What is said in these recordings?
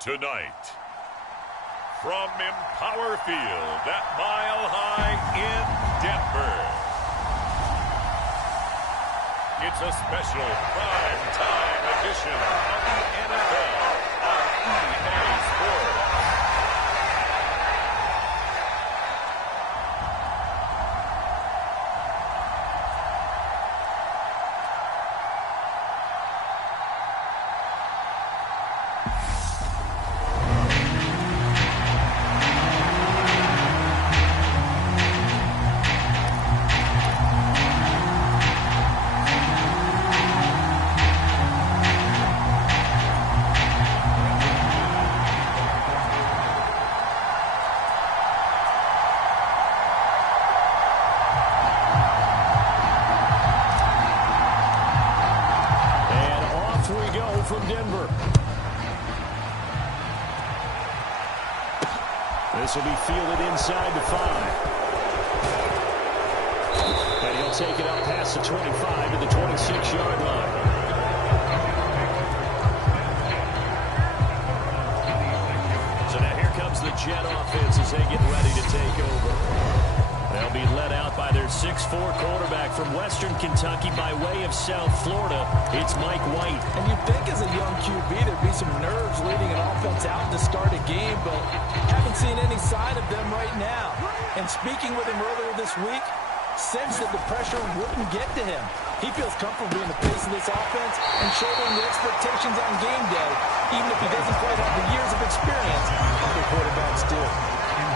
Tonight, from Empower Field at Mile High in Denver, it's a special prime-time edition of the NFL on EA Sports. From Denver. This will be fielded inside the 5. And he'll take it up past the 25 to the 26-yard line. So now here comes the Jet offense as they get ready to take over. They'll be led out by their 6'4 quarterback from Western Kentucky by way of South Florida. It's Mike White. And you'd think as a young QB there'd be some nerves leading an offense out to start a game, but haven't seen any sign of them right now. And speaking with him earlier this week, sensed that the pressure wouldn't get to him. He feels comfortable being the face of this offense and shouldering the expectations on game day, even if he doesn't quite have the years of experience other quarterbacks do.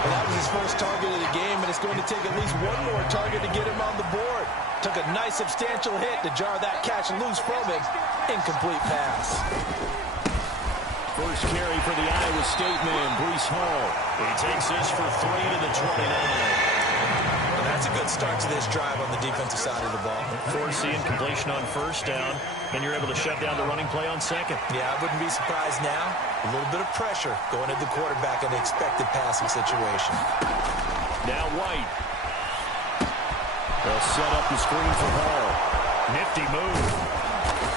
Well, that was his first target of the game, and it's going to take at least one more target to get him on the board. Took a nice substantial hit to jar that catch loose from him. Incomplete pass. First carry for the Iowa State man, Breece Hall. He takes this for 3 to the 29. Well, that's a good start to this drive on the defensive side of the ball. Forcing completion on first down, and you're able to shut down the running play on second. Yeah, I wouldn't be surprised now. A little bit of pressure going at the quarterback in an expected passing situation. Now White. They'll set up the screen for Hall. Nifty move.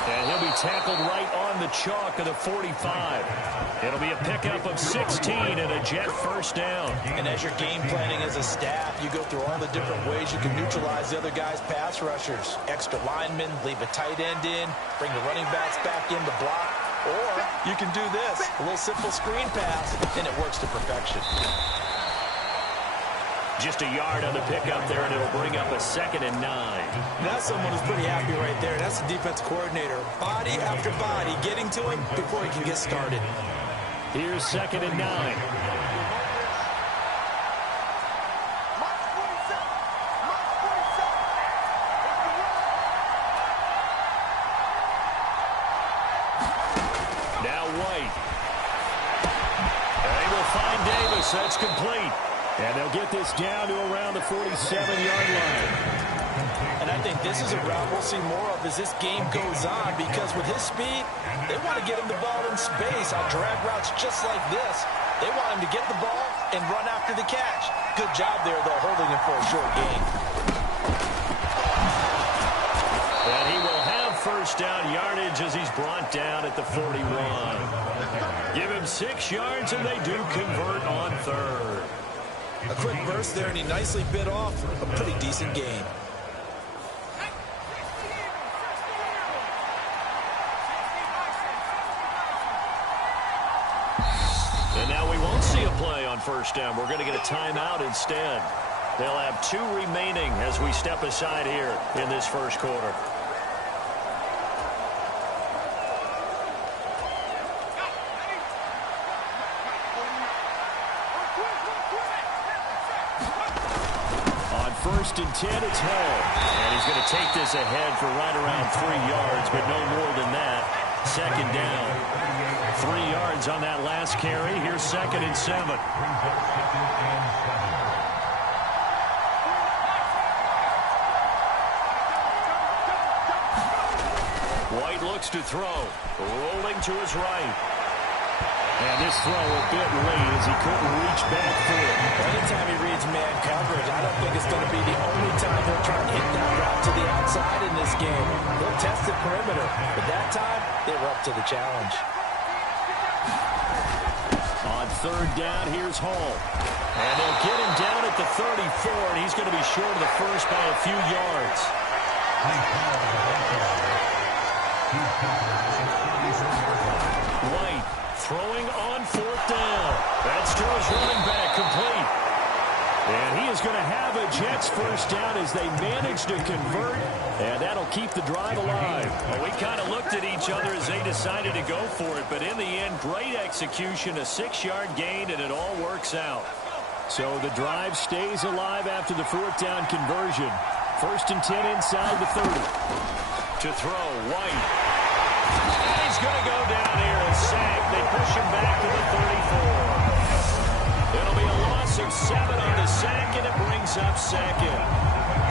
And he'll be tackled right on the chalk of the 45. It'll be a pickup of 16 and a Jet first down. And as you're game planning as a staff, you go through all the different ways you can neutralize the other guy's pass rushers. Extra linemen, leave a tight end in, bring the running backs back in to block. Or you can do this, a little simple screen pass, and it works to perfection. Just a yard on the pickup there, and it'll bring up a 2nd and 9. That's someone who's pretty happy right there. That's the defense coordinator. Body after body getting to him before he can get started. Here's 2nd and 9. Now White. They will find Davis. That's complete. And they'll get this down to around the 47-yard line. And I think this is a route we'll see more of as this game goes on, because with his speed, they want to get him the ball in space on drag routes just like this. They want him to get the ball and run after the catch. Good job there, though, holding him for a short gain. And he will have first down yardage as he's brought down at the 41. Give him 6 yards, and they do convert on 3rd. A quick burst there, and he nicely bit off a pretty decent gain. And now we won't see a play on first down. We're going to get a timeout instead. They'll have 2 remaining as we step aside here in this first quarter. First and 10, it's Hall. And he's going to take this ahead for right around 3 yards, but no more than that. 2nd down. 3 yards on that last carry. Here's 2nd and 7. White looks to throw. Rolling to his right. And this throw a bit late as he couldn't reach back for it. Anytime he reads man coverage, I don't think it's going to be the only time he'll try and hit that route to the outside in this game. He'll test the perimeter, but that time they were up to the challenge. third down. Here's Hall. And they'll get him down at the 34, and he's going to be short of the first by a few yards. White throwing on fourth down. That's to his running back, complete. And he is going to have a Jets first down as they manage to convert, and that'll keep the drive alive. Well, we kind of looked at each other as they decided to go for it, but in the end, great execution, a 6-yard gain, and it all works out. So the drive stays alive after the fourth down conversion. First and 10 inside the 30. To throw, White. And he's going to go down here and sack. They push him back to the 34. It'll be a loss of 7 on the sack, and it brings up second.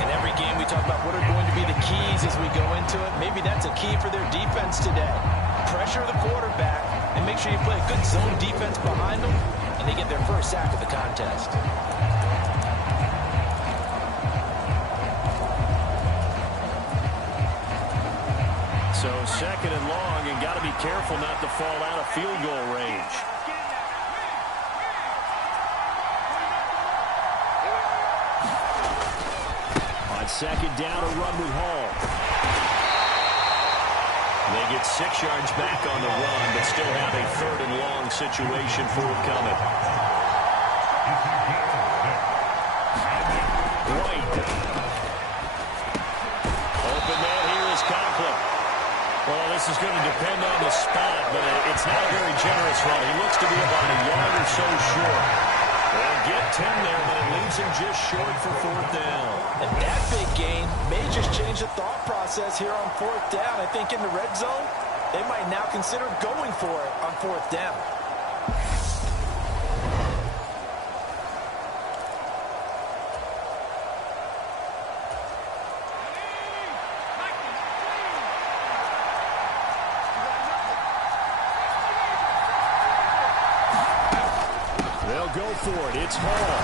In every game we talk about what are going to be the keys as we go into it. Maybe that's a key for their defense today. Pressure the quarterback and make sure you play a good zone defense behind them, and they get their first sack of the contest. So second and long, and got to be careful not to fall out of field goal range. On second down, a run with Hall. They get 6 yards back on the run, but still have a third and long situation forthcoming. White. Open man here is Conklin. Well, this is going to depend on the spot, but it's not a very generous run. He looks to be about a yard or so short. They'll get 10 there, but it leaves him just short for fourth down. And that big gain may just change the thought process here on fourth down. I think in the red zone, they might now consider going for it on fourth down. Go for it. It's Hall.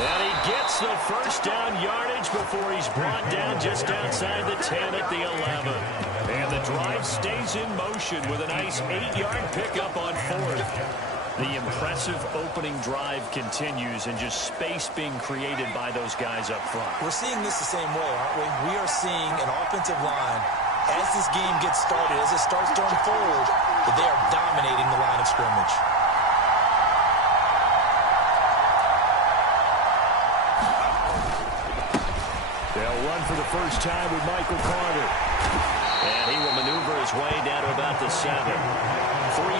And he gets the first down yardage before he's brought down just outside the 10 at the 11. And the drive stays in motion with a nice 8-yard pickup on fourth. The impressive opening drive continues, and just space being created by those guys up front. We're seeing this the same way, aren't we? We are seeing an offensive line, as this game gets started, as it starts to unfold, that they are dominating the line of scrimmage. They'll run for the first time with Michael Carter. And he will maneuver his way down to about the 7. 3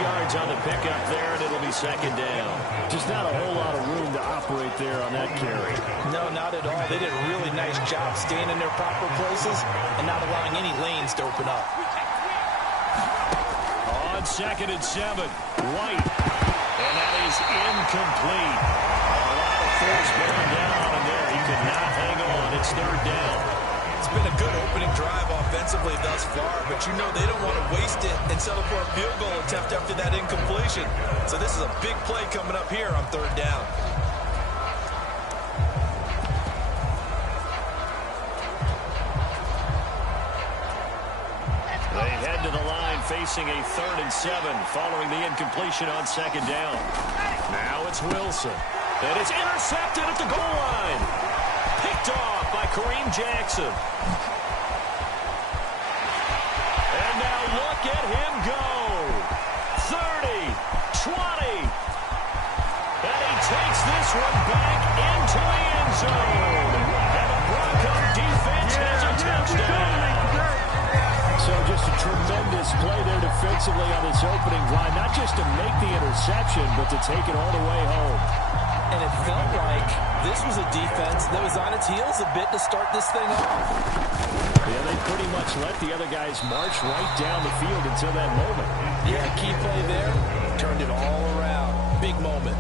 yards on the pickup there, and it'll be second down. Just not a whole lot of room to operate there on that carry. No, not at all. They did a really nice job staying in their proper places and not allowing any lanes to open up. On second and 7, White. And that is incomplete. A lot of force bearing down on him there. He could not hang on. It's third down. It's been a good opening drive offensively thus far, but you know they don't want to waste it and settle for a field goal attempt after that incompletion. So this is a big play coming up here on third down. They head to the line facing a 3rd and 7 following the incompletion on second down. Now it's Wilson. And it's intercepted at the goal line. Picked off by Kareem Jackson. And now look at him go. 30, 20. And he takes this one back into the end zone. And the Bronco defense has a touchdown. So just a tremendous play there defensively on this opening drive. Not just to make the interception, but to take it all the way home. And it felt like this was a defense that was on its heels a bit to start this thing off. Yeah, they pretty much let the other guys march right down the field until that moment. Yeah, key play there. Turned it all around. Big moment.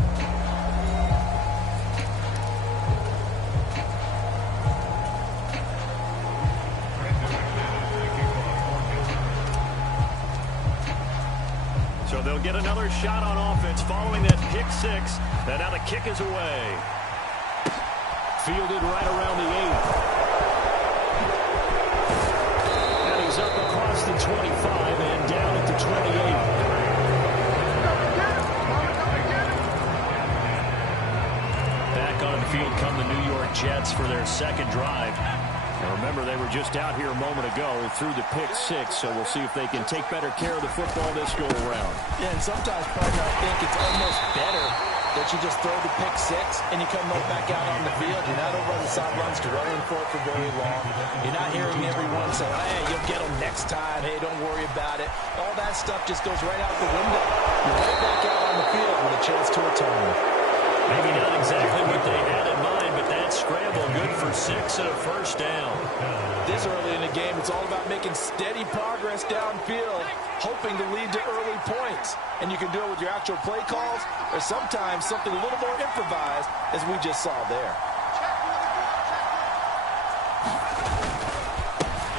So they'll get another shot on offense following that pick 6. And now the kick is away. Fielded right around the 8. And he's up across the 25 and down at the 28. field come the New York Jets for their second drive. Now remember, they were just out here a moment ago through the pick six, so we'll see if they can take better care of the football this go-around. Yeah, and sometimes, partner, I think it's almost better that you just throw the pick six and you come right back out on the field. You're not over on the sidelines running for it for very long. You're not hearing everyone say, hey, you'll get them next time. Hey, don't worry about it. All that stuff just goes right out the window. You're right back out on the field with a chance to atone. Maybe not exactly what they had in mind, but that scramble good for 6 and a first down. This early in the game, it's all about making steady progress downfield, hoping to lead to early points. And you can do it with your actual play calls or sometimes something a little more improvised, as we just saw there.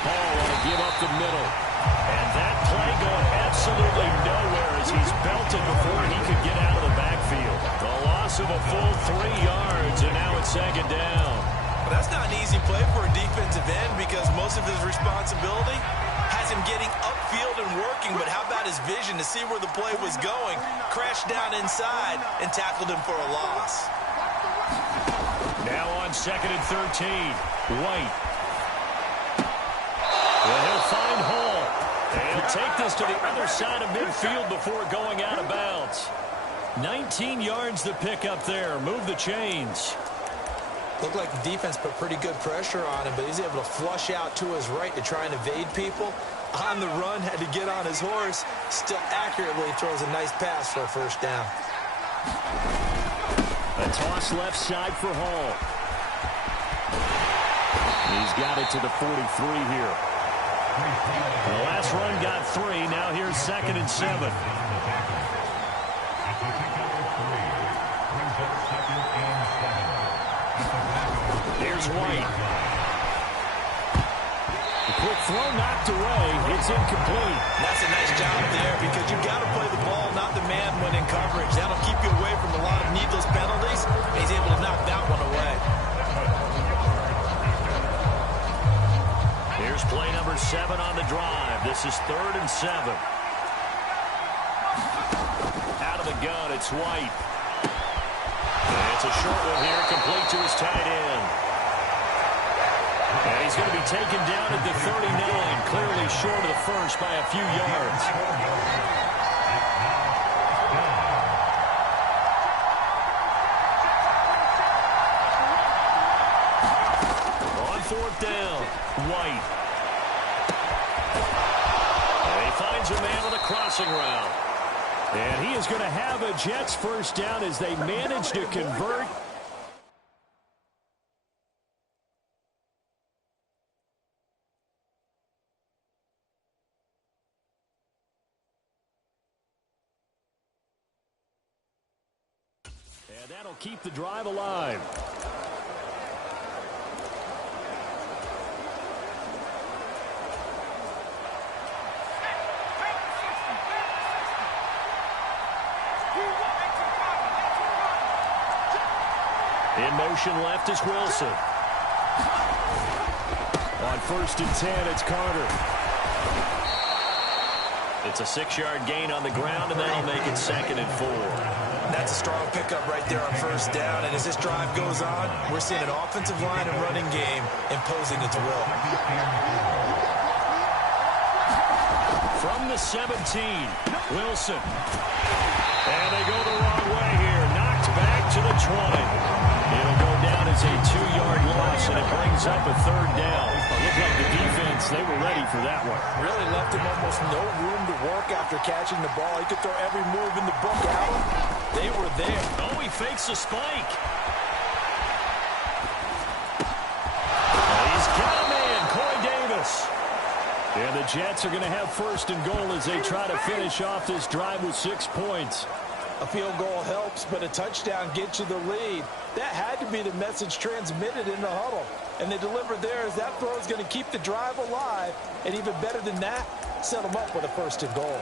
Hall want to give up the middle. And that play going absolutely nowhere as he's belted before he could get out of the backfield. The loss of a full 3 yards, and now it's second down. Well, that's not an easy play for a defensive end because most of his responsibility has him getting upfield and working, but how about his vision to see where the play was going, crashed down inside, and tackled him for a loss. Now on 2nd and 13, White. Well, he'll find Hall. And take this to the other side of midfield before going out of bounds. 19 yards to pick up there. Move the chains. Looked like the defense put pretty good pressure on him, but he's able to flush out to his right to try and evade people. On the run, had to get on his horse. Still accurately throws a nice pass for a first down. A toss left side for Hall. He's got it to the 43 here. The last run got 3. Now here's 2nd and 7. Here's White. The quick throw knocked away. It's incomplete. That's a nice job there because you've got to play the ball, not the man when in coverage. That'll keep you away from a lot of needless penalties. He's able to knock that one away. Here's play number 7 on the drive. This is 3rd and 7. Out of the gun, it's White. And it's a short one here, complete to his tight end. And he's going to be taken down at the 39, clearly short of the first by a few yards. On 4th down, White. And he finds a man on the crossing route. And he is going to have a Jets first down as they manage to convert. And that'll keep the drive alive. In motion left is Wilson. On 1st and 10, it's Carter. It's a 6-yard gain on the ground, and that'll make it 2nd and 4. That's a strong pickup right there on 1st down, and as this drive goes on, we're seeing an offensive line and running game imposing its will. From the 17, Wilson. And they go the wrong way here. Knocked back to the 20. It'll go down as a 2-yard loss, and it brings up a 3rd down. It looked like the defense, they were ready for that one. Really left him almost no room to work after catching the ball. He could throw every move in the book at him. They were there. Oh, he fakes a spike. He's got a man, Corey Davis. And the Jets are going to have 1st and goal as they try to finish off this drive with 6 points. A field goal helps, but a touchdown gets you the lead. That had to be the message transmitted in the huddle. And they delivered there as that throw is going to keep the drive alive. And even better than that, set them up with a 1st and goal.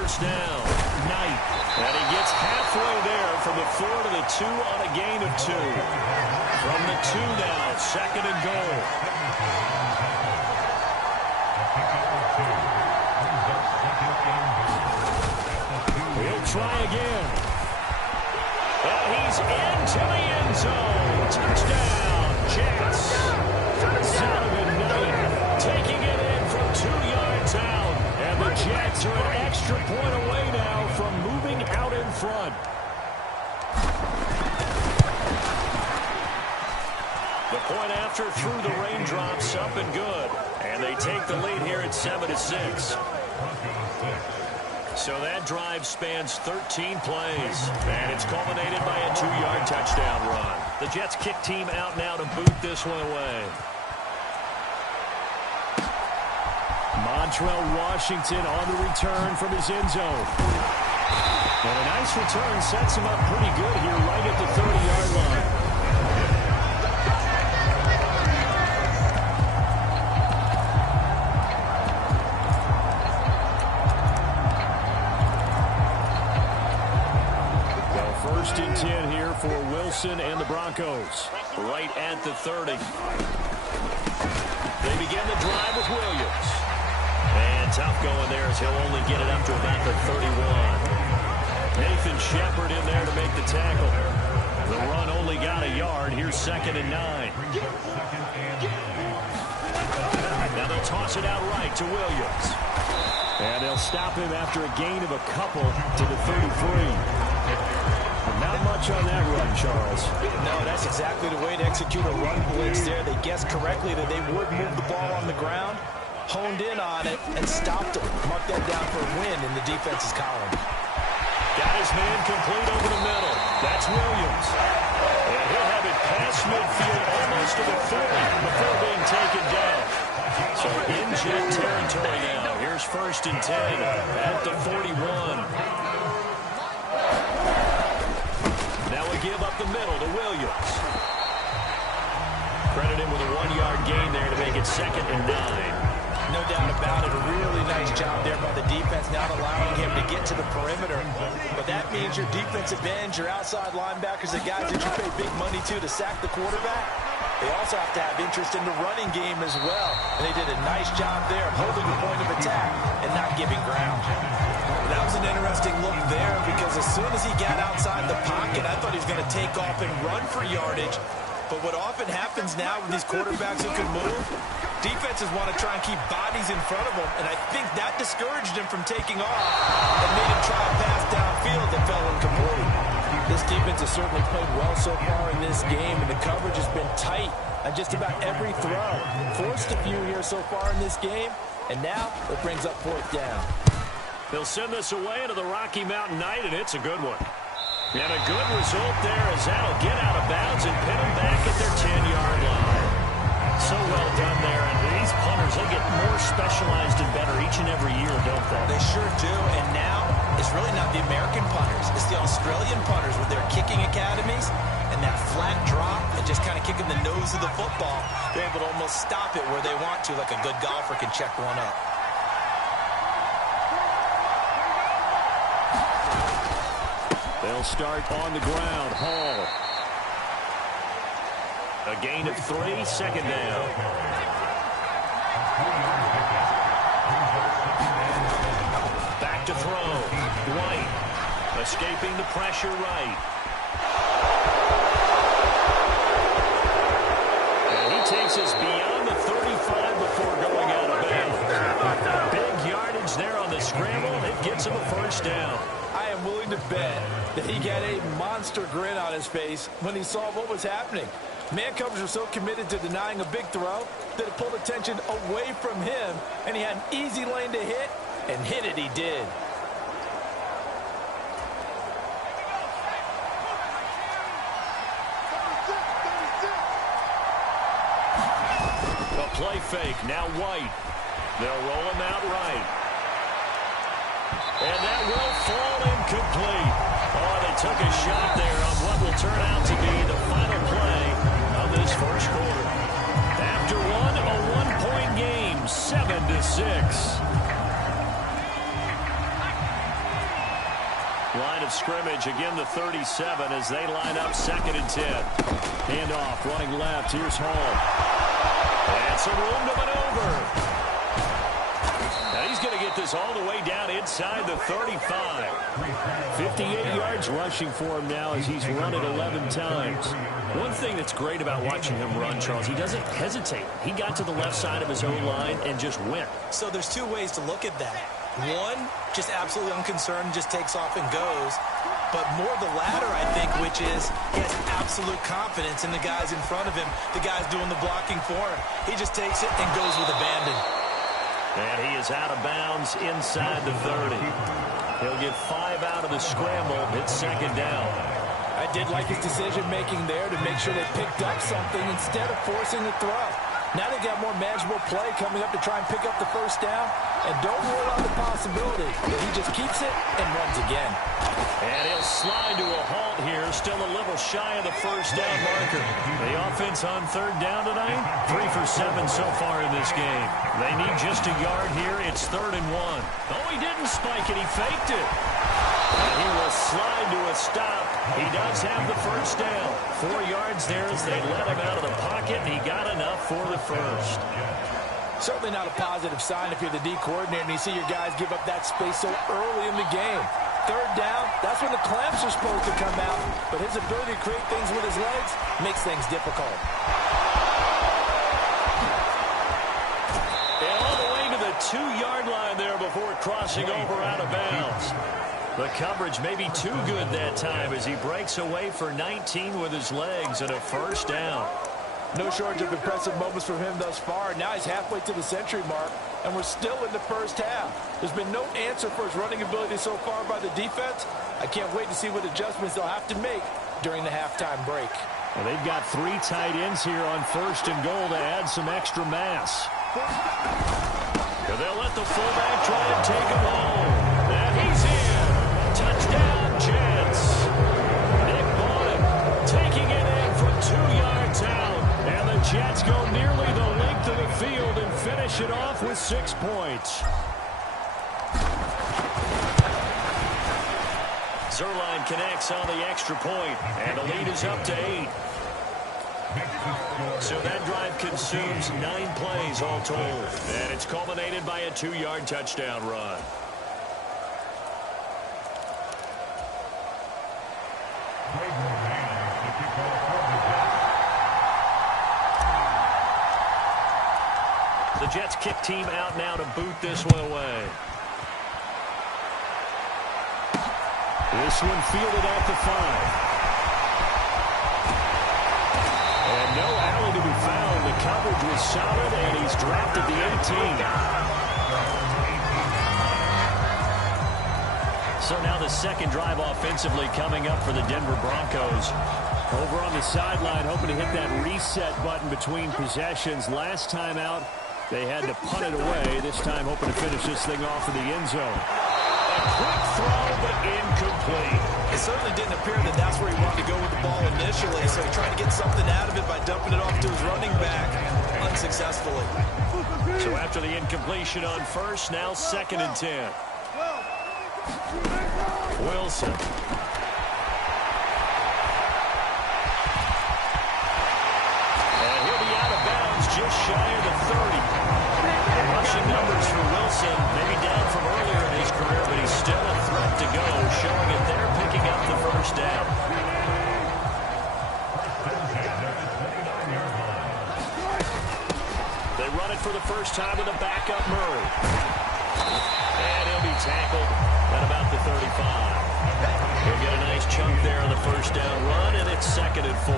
first down. Knight. And he gets halfway there from the 4 to the 2 on a gain of 2. From the 2 now, second and goal. He'll try again. And he's into the end zone. Touchdown, Jets. Donovan Knight taking it in from 2 yards out. And the Jets are an extra point away now from moving out in front. The point after through the raindrops, up and good. And they take the lead here at 7-6. So that drive spans 13 plays, and it's culminated by a 2-yard touchdown run. The Jets kick team out now to boot this one away. Montrell Washington on the return from his end zone. And a nice return sets him up pretty good here right at the 30-yard line. First and 10 here for Wilson and the Broncos. Right at the 30. They begin the drive with Williams. And tough going there as he'll only get it up to about the 31. Nathan Shepard in there to make the tackle. The run only got a yard. Here's second and 9. Now they'll toss it out right to Williams. And they'll stop him after a gain of a couple to the 33. Not much on that run, Charles. No, that's exactly the way to execute a run blitz there. They guessed correctly that they would move the ball on the ground, honed in on it, and stopped it. Mark that down for a win in the defense's column. Got his man complete over the middle. That's Williams. And he'll have it past midfield almost to the 40 before being taken down. So in jet territory now. Here's first and 10 at the 41. Give up the middle to Williams. Credit him with a 1-yard gain there to make it second and 9. No doubt about it. A really nice job there by the defense, not allowing him to get to the perimeter. But that means your defensive ends, your outside linebackers, the guys that you pay big money to sack the quarterback, they also have to have interest in the running game as well. And they did a nice job there of holding the point of attack and not giving ground. That was an interesting look there because as soon as he got outside the pocket, I thought he was going to take off and run for yardage. But what often happens now with these quarterbacks who can move, defenses want to try and keep bodies in front of them, and I think that discouraged him from taking off and made him try a pass downfield that fell incomplete. This defense has certainly played well so far in this game, and the coverage has been tight on just about every throw. Forced a few here so far in this game, and now it brings up fourth down. They'll send this away into the Rocky Mountain Night, and it's a good one. And a good result there as that'll get out of bounds and pin them back at their 10-yard line. So well done there. And these punters, they get more specialized and better each and every year, don't they? They sure do. And now it's really not the American punters. It's the Australian punters with their kicking academies and that flat drop and just kind of kicking the nose of the football. They're able to almost stop it where they want to, like a good golfer can check one up. They'll start on the ground. Hall. A gain of 3, second down. Back to throw. White. Escaping the pressure right. And he takes us beyond the 35 before going out of bounds. Big yardage there on the scramble. It gets him a first down. I am willing to bet that he got a monster grin on his face when he saw what was happening. Man coverage were so committed to denying a big throw that it pulled attention away from him, and he had an easy lane to hit, and hit it he did. A play fake, now White. They'll roll him out right. And that will fall incomplete. Oh, they took a shot there on what will turn out to be the final play of this first quarter. After one, a one-point game, 7-6. Line of scrimmage, again the 37 as they line up 2nd and 10. Handoff, running left. Here's Hall. And some room to maneuver. Now he's going to get this all the way down inside the 35. 58 yards rushing for him now as he's run it 11 times. One thing that's great about watching him run, Charles, he doesn't hesitate. He got to the left side of his own line and just went. So there's two ways to look at that. One, just absolutely unconcerned, just takes off and goes. But more the latter, I think, which is he has absolute confidence in the guys in front of him, the guys doing the blocking for him. He just takes it and goes with abandon. And he is out of bounds inside the 30. He'll get 5 out of the scramble. It's 2nd down. I did like his decision-making there to make sure they picked up something instead of forcing the throw. Now they got more manageable play coming up to try and pick up the 1st down. And don't rule out the possibility that he just keeps it and runs again. And he'll slide to a halt here, still a little shy of the 1st down marker. The offense on 3rd down tonight, 3 for 7 so far in this game. They need just a yard here. It's 3rd and 1. Oh, he didn't spike it. He faked it. And he will slide to a stop. He does have the 1st down. 4 yards there as they let him out of the pocket, and he got enough for the 1st. Certainly not a positive sign if you're the D coordinator and you see your guys give up that space so early in the game. 3rd down, that's when the clamps are supposed to come out. But his ability to create things with his legs makes things difficult. And all the way to the 2-yard line there before crossing over out of bounds. The coverage may be too good that time as he breaks away for 19 with his legs and a 1st down. No shortage of impressive moments from him thus far. Now he's halfway to the century mark, and we're still in the 1st half. There's been no answer for his running ability so far by the defense. I can't wait to see what adjustments they'll have to make during the halftime break. Well, they've got 3 tight ends here on 1st and goal to add some extra mass. And they'll let the fullback try and take him home. And he's in. Touchdown, Jets. Nick Bottom taking it in from 2 yards out. And the Jets go nearly the length of the field and finish it off with 6 points. Zerline connects on the extra point, and the lead is up to 8. So that drive consumes 9 plays all told, and it's culminated by a 2-yard touchdown run. The Jets kick team out now to boot this one away. This one fielded at the 5. And no alley to be found. The coverage was solid, and he's dropped at the 18. So now the 2nd drive offensively coming up for the Denver Broncos. Over on the sideline, hoping to hit that reset button between possessions. Last time out, they had to punt it away. This time hoping to finish this thing off in the end zone. A quick throw, but incomplete. It certainly didn't appear that that's where he wanted to go with the ball initially, so he tried to get something out of it by dumping it off to his running back unsuccessfully. So after the incompletion on 1st, now 2nd and 10. Wilson. And he'll be out of bounds just shy of the 30. The rushing numbers for Wilson, maybe down from earlier in his career, but he's still a threat to go, showing it there, picking up the 1st down. They run it for the first time with a backup Murray. And he'll be tackled at about the 35. He'll get a nice chunk there on the 1st down run, and it's 2nd and 4.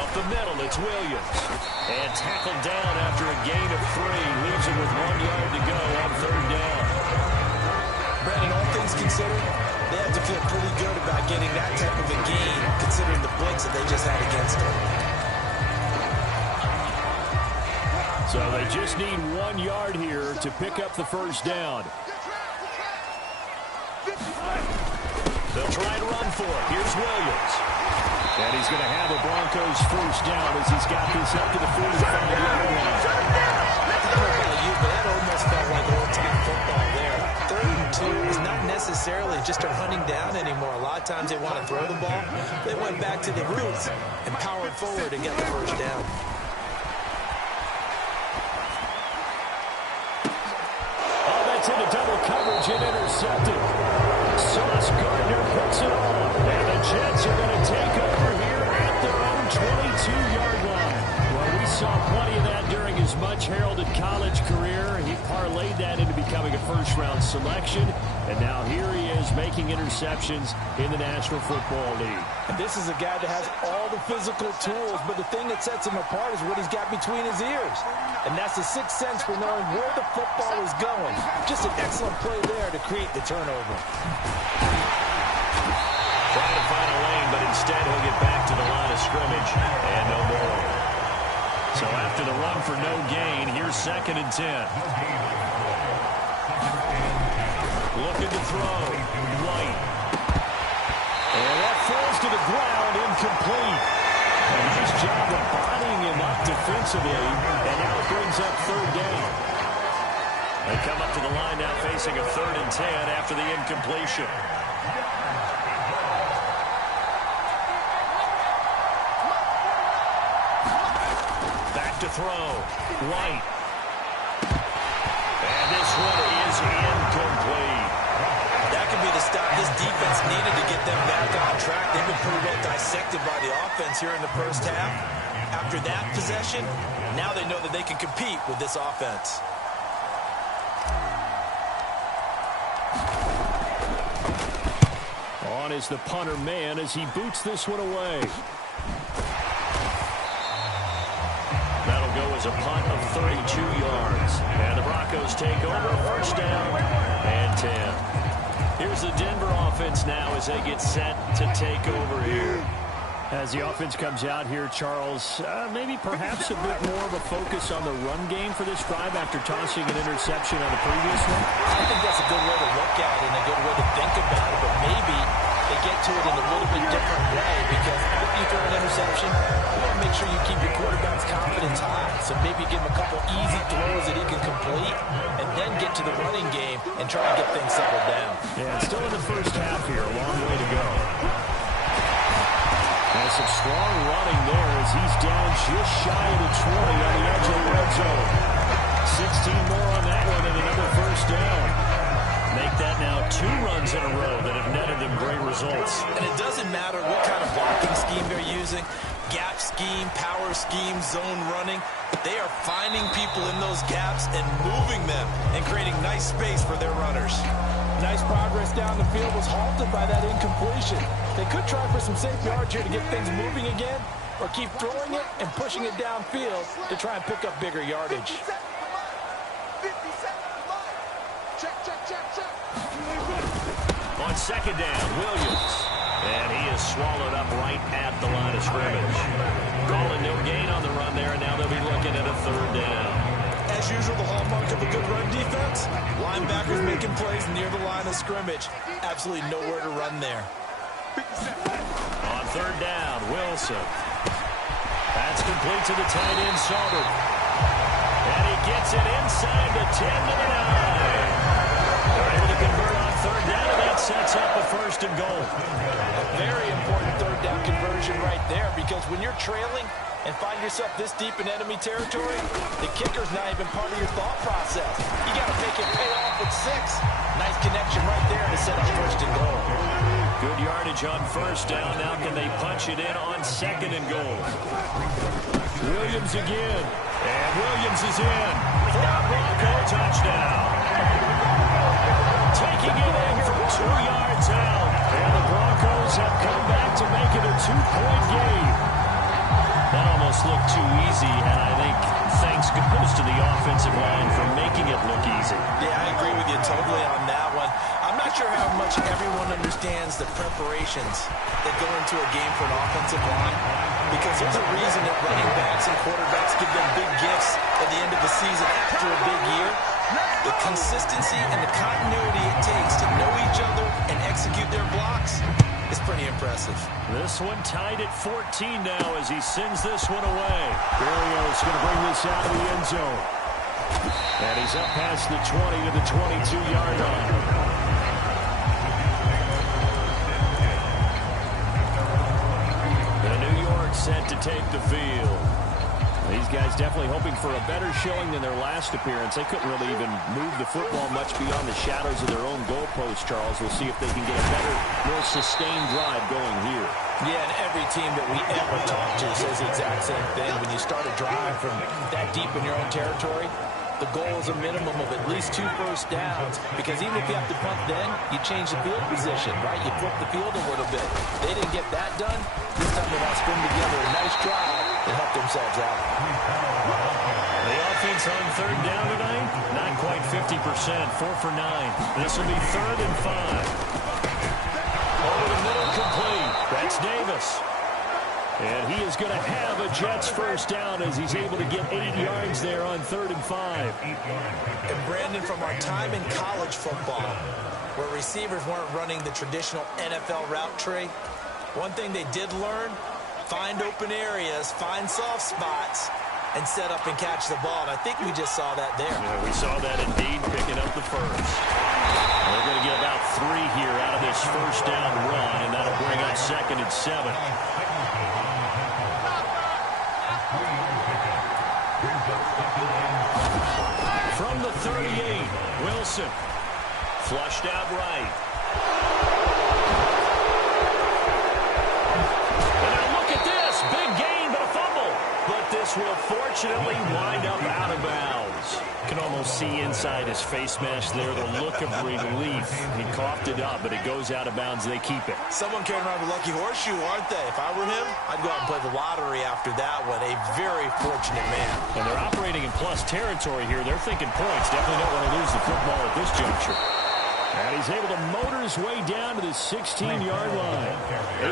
Up the middle, it's Williams. And tackled down after a gain of 3. Leaves him with 1 yard to go on 3rd down. Brandon, all things considered, they have to feel pretty good about getting that type of a gain, considering the blitz that they just had against them. So they just need 1 yard here to pick up the 1st down. They'll try and run for it. Here's Williams. And he's going to have a Broncos first down as he's got this up to the 45-yard line. I don't know about you, but that almost felt like old-time football there. 3rd and 2 is not necessarily just a running down anymore. A lot of times they want to throw the ball. They went back to the roots and powered forward and got the first down. Oh, that's into double coverage and intercepted. Sauce Gardner picks it off. And the Jets are going to take over here at their own 22-yard line. Well, we saw plenty of that during his much-heralded college career. He parlayed that into becoming a first-round selection. And now here he is making interceptions in the National Football League. And this is a guy that has all the physical tools, but the thing that sets him apart is what he's got between his ears. And that's the sixth sense for knowing where the football is going. Just an excellent play there to create the turnover. Trying to find a lane, but instead he'll get back to the line of scrimmage. And no more. So after the run for no gain, here's 2nd and 10. Looking to throw. White. And that falls to the ground, incomplete. A nice job of bodying him up defensively. And now it brings up 3rd down. They come up to the line now facing a 3rd and 10 after the incompletion. Back to throw. White. And this one is incomplete. That could be the stop this defense needed to get them back on track. They've been pretty well dissected by the offense here in the first half. After that possession, now they know that they can compete with this offense. On is the punter man as he boots this one away. That'll go as a punt of 32 yards. And the Broncos take over, first down and 10. Here's the Denver offense now as they get set to take over here. As the offense comes out here, Charles, maybe perhaps a bit more of a focus on the run game for this drive after tossing an interception on the previous one? I think that's a good way to look at it and a good way to think about it, but maybe they get to it in a little bit different way because after you throw an interception, you want to make sure you keep your quarterback's confidence high. So maybe give him a couple easy throws that he can complete and then get to the running game and try to get things settled down. Yeah, still in the first half here, a long way to go. And some strong running there as he's down just shy of the 20 on the edge of the red zone. 16 more on that one and another first down. Make that now 2 runs in a row that have netted them great results. And it doesn't matter what kind of blocking scheme they're using, gap scheme, power scheme, zone running. They are finding people in those gaps and moving them and creating nice space for their runners. Nice progress down the field was halted by that incompletion. They could try for some safe yards here to get things moving again, or keep throwing it and pushing it downfield to try and pick up bigger yardage. On second down, Williams. And he is swallowed up right at the line of scrimmage. Calling no gain on the run there, and now they'll be looking at a 3rd down. As usual, the hallmark of a good run defense, linebackers making plays near the line of scrimmage. Absolutely nowhere to run there. On 3rd down, Wilson. That's complete to the tight end, Sauber. And he gets it inside the 10 to the 9. They're able to convert on 3rd down, and that sets up a 1st and goal. A very important 3rd down conversion right there, because when you're trailing and find yourself this deep in enemy territory, the kicker's not even part of your thought process. You got to make it pay off with 6. Nice connection right there to set up 1st and goal. Good yardage on 1st down. Now can they punch it in on 2nd and goal? Williams again. And Williams is in for a Bronco touchdown. Taking it in from 2 yards out. And the Broncos have come back to make it a 2-point game. That almost looked too easy, and I think thanks goes to the offensive line for making it look easy. Yeah, I agree with you totally on that one. I'm not sure how much everyone understands the preparations that go into a game for an offensive line, because there's a reason that running backs and quarterbacks give them big gifts at the end of the season after a big year. The consistency and the continuity it takes to know each other and execute their blocks, is pretty impressive. This one tied at 14 now as he sends this one away. Berrios going to bring this out of the end zone. And he's up past the 20 to the 22-yard line. The New York set to take the field. These guys definitely hoping for a better showing than their last appearance. They couldn't really even move the football much beyond the shadows of their own goalpost, Charles. We'll see if they can get a better, more sustained drive going here. Yeah, and every team that we ever talk to says the exact same thing. When you start a drive from that deep in your own territory, the goal is a minimum of at least 2 first downs, because even if you have to punt then, you change the field position, right? You flip the field a little bit. They didn't get that done. This time they got to string together a nice drive and help themselves out. The offense on third down tonight, not quite 50%, 4 for 9. This will be 3rd and 5. Over the middle, complete. That's Davis. And he is going to have a Jets first down as he's able to get 8 yards there on 3rd and 5. And Brandon, from our time in college football, where receivers weren't running the traditional NFL route tree, one thing they did learn, find open areas, find soft spots, and set up and catch the ball. And I think we just saw that there. Yeah, we saw that indeed, picking up the first. They're going to get about 3 here out of this first down run, and that'll bring up 2nd and 7. From the 38, Wilson. Flushed out right. And now look at this. Big gain, but a fumble. But this will fortunately wind up out of bounds. You can almost see inside his face mask there the look of relief. He coughed it up, but it goes out of bounds. They keep it. Someone carrying around a lucky horseshoe, aren't they? If I were him, I'd go out and play the lottery after that one. A very fortunate man. And they're operating in plus territory here. They're thinking points. Definitely don't want to lose the football at this juncture. And he's able to motor his way down to the 16-yard line.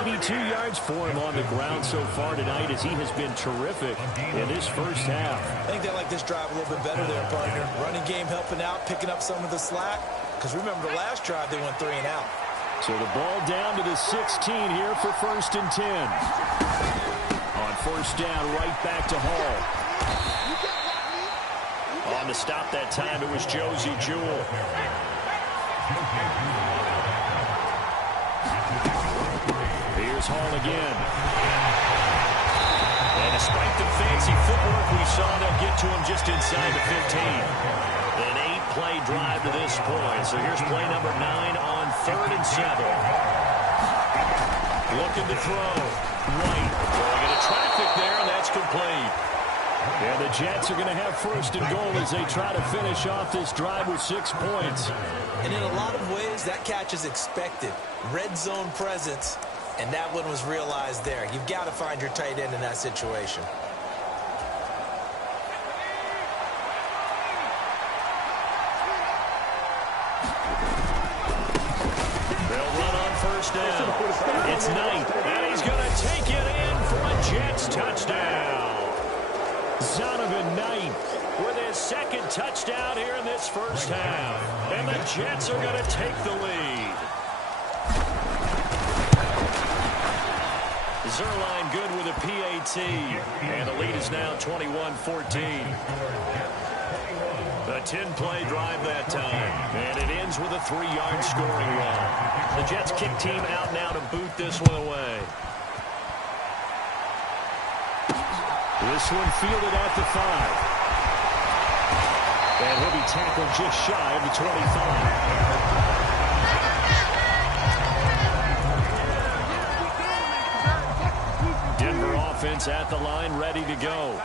82 yards for him on the ground so far tonight as he has been terrific in this first half. I think they like this drive a little bit better there, partner. Running game helping out, picking up some of the slack. Because remember the last drive, they went 3 and out. So the ball down to the 16 here for 1st and 10. On first down, right back to Hall. On the stop that time, it was Josie Jewell. Here's Hall again. And despite the fancy footwork we saw, they'll get to him just inside the 15. An 8-play drive to this point. So here's play number 9 on 3rd and 7. Looking to throw. White going into traffic there, and that's complete. And the Jets are going to have 1st and goal as they try to finish off this drive with 6 points. And in a lot of ways, that catch is expected. Red zone presence, and that one was realized there. You've got to find your tight end in that situation. They'll run on first down. It's Knight, and he's going to take it in for a Jets touchdown. Zonovan Knight with his 2nd touchdown here in this first half. And the Jets are going to take the lead. Zerline good with a PAT. And the lead is now 21-14. A 10-play drive that time. And it ends with a 3-yard scoring run. The Jets kick team out now to boot this one away. This one fielded at the 5. And he'll be tackled just shy of the 25. Denver offense at the line, ready to go.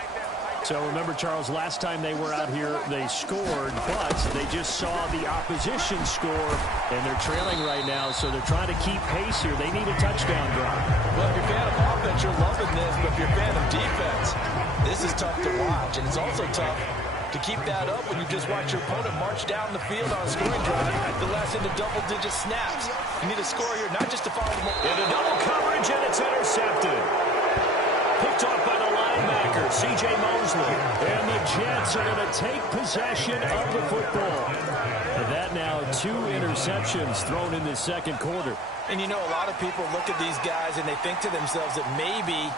So remember, Charles, last time they were out here, they scored, but they just saw the opposition score, and they're trailing right now, so they're trying to keep pace here. They need a touchdown drive. Well, if you're a fan of offense, you're loving this, but if you're a fan of defense, this is tough to watch, and it's also tough to keep that up when you just watch your opponent march down the field on a scoring drive that lasts into double-digit snaps. You need a score here, not just to follow them up. Into double coverage, and it's intercepted. Picked off by the linebacker. kicker, C.J. Mosley. And the Jets are going to take possession of the football. And that now 2 interceptions thrown in the second quarter. And you know, a lot of people look at these guys and they think to themselves that maybe,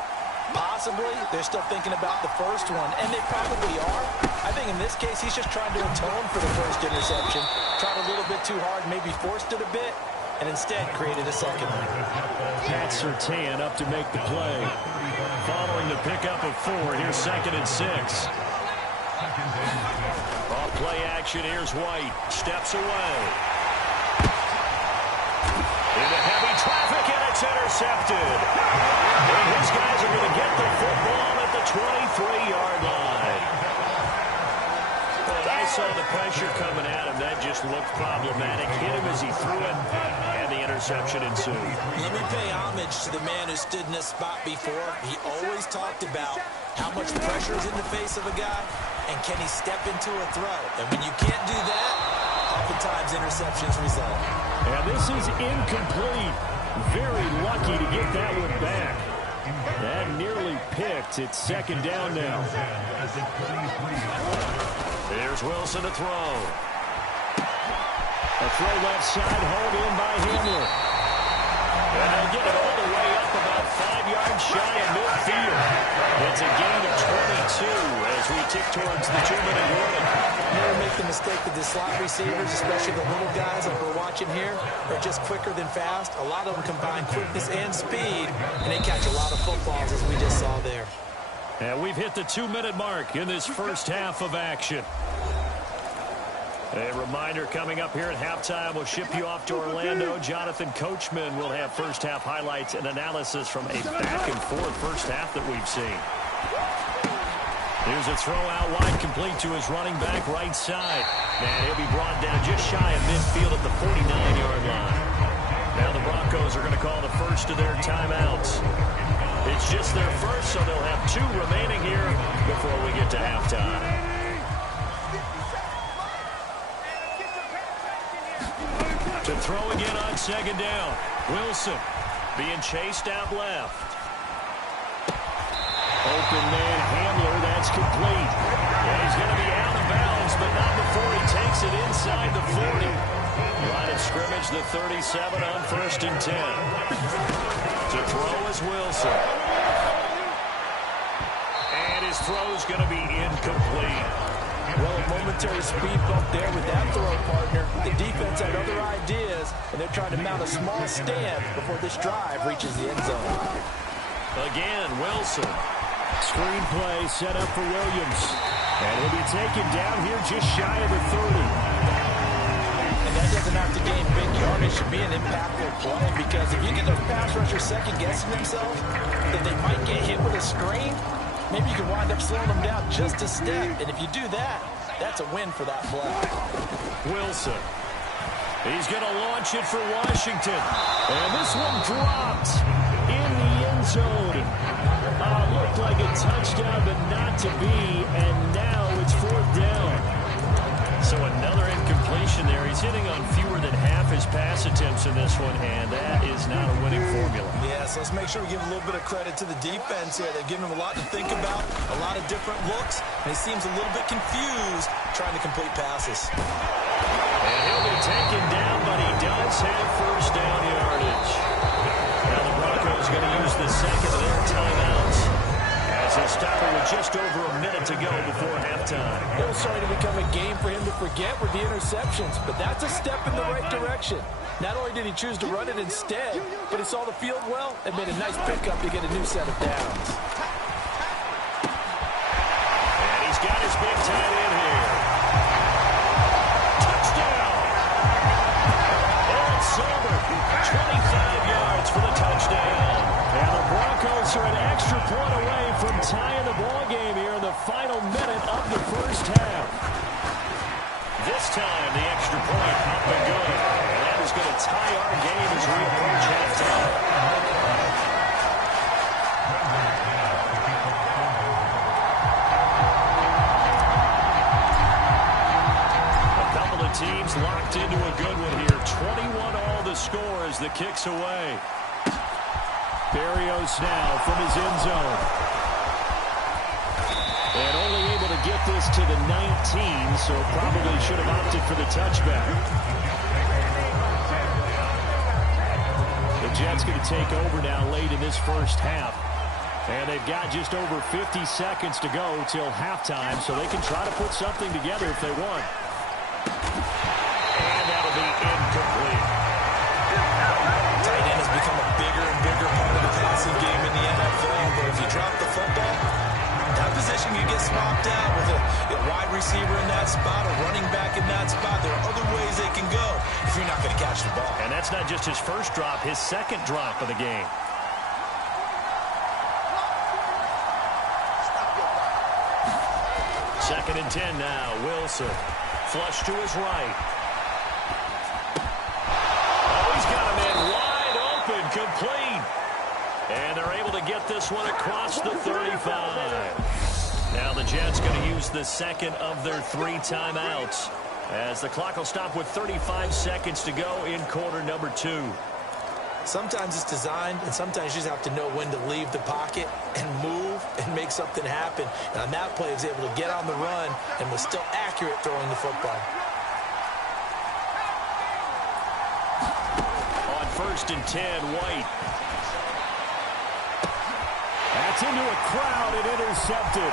possibly, they're still thinking about the first one. And they probably are. I think in this case, he's just trying to atone for the first interception. Tried a little bit too hard, maybe forced it a bit, and instead created a second one. Pat Surtain up to make the play. Following the pickup of 4, here's 2nd and 6. Off play action, here's White. Steps away. Into heavy traffic, and it's intercepted. And his guys are going to get the football at the 23-yard line. Well, I saw the pressure coming at him. That just looked problematic. Hit him as he threw it, and the interception ensued. Let me pay homage to the man who stood in this spot before. He always talked about how much pressure is in the face of a guy, and can he step into a throw. And when you can't do that, oftentimes interceptions result. And this is incomplete. Very lucky to get that one back. That nearly picked. It's 2nd down now. There's Wilson to throw. A throw left side, hauled in by Hamler. And they'll get it all the way up about 5 yards shy of midfield. It's a gain of 22 as we tick towards the 2-minute warning. Never make the mistake that the slot receivers, especially the little guys like we're watching here, are just quicker than fast. A lot of them combine quickness and speed, and they catch a lot of footballs, as we just saw there. And we've hit the 2-minute mark in this first half of action. A reminder coming up here at halftime, we'll ship you off to Orlando. Jonathan Coachman will have first half highlights and analysis from a back-and-forth first half that we've seen. Here's a throw out wide, complete to his running back right side. And he'll be brought down just shy of midfield at the 49-yard line. Now the Broncos are going to call the first of their timeouts. It's just their first, so they'll have 2 remaining here before we get to halftime. To throw again on 2nd down. Wilson being chased out left. Open man Hamler, that's complete. And he's going to be out of bounds, but not before he takes it inside the 40. Line of scrimmage, the 37 on 1st and 10. To throw is Wilson. And his throw is going to be incomplete. Well, a momentary speed bump there with that throw, partner. The defense had other ideas, and they're trying to mount a small stand before this drive reaches the end zone. Again, Wilson. Screen play set up for Williams. And he'll be taken down here just shy of the 30. And that doesn't have to gain big yardage to be an impactful play, because if you get those pass rushers second-guessing themselves that they might get hit with a screen, maybe you can wind up slowing them down just a step. And if you do that, that's a win for that play. Wilson. He's going to launch it for Washington. And this one dropped in the end zone. Looked like a touchdown, but not to be. And now it's 4th down. So another incompletion there. He's hitting on fewer than half his pass attempts in this one, and that is not a winning formula. Yeah, so let's make sure we give a little bit of credit to the defense here. They've given him a lot to think about, a lot of different looks, and he seems a little bit confused trying to complete passes. And he'll be taken down, but he does have first down yardage. Now the Broncos going to use the second of their timeouts as they stop it with just over a minute to go before halftime. It was starting to become a game for him to forget with the interceptions, but that's a step in the right direction. Not only did he choose to run it instead, but he saw the field well and made a nice pickup to get a new set of downs. And he's got his big tight end here. Touchdown! Aaron Silver, 25 yards for the touchdown. And the Broncos are an extra point away from tying the ball game here in the final minute of the first half. This time, the extra point up and good. And that is going to tie our game as we approach halftime. A couple of teams locked into a good one here. 21 all the score as the kick's away. Berrios now from his end zone. this to the 19, so probably should have opted for the touchback. The Jets going to take over now late in this first half. And they've got just over 50 seconds to go till halftime, so they can try to put something together if they want. And that'll be incomplete. Tight end has become a bigger and bigger part of the passing game in the NFL, but if you drop the football, that position can get swapped out with a wide receiver in that spot, a running back in that spot. There are other ways they can go if you're not going to catch the ball. And that's not just his first drop, his second drop of the game. Second and 10 now. Wilson. Flush to his right. Oh, he's got him in wide open. Complete. And they're able to get this one across the 35. Now the Jets going to use the second of their 3 timeouts, as the clock will stop with 35 seconds to go in quarter number 2. Sometimes it's designed, and sometimes you just have to know when to leave the pocket and move and make something happen. And on that play, he was able to get on the run and was still accurate throwing the football. On first and 10, White. That's into a crowd and intercepted.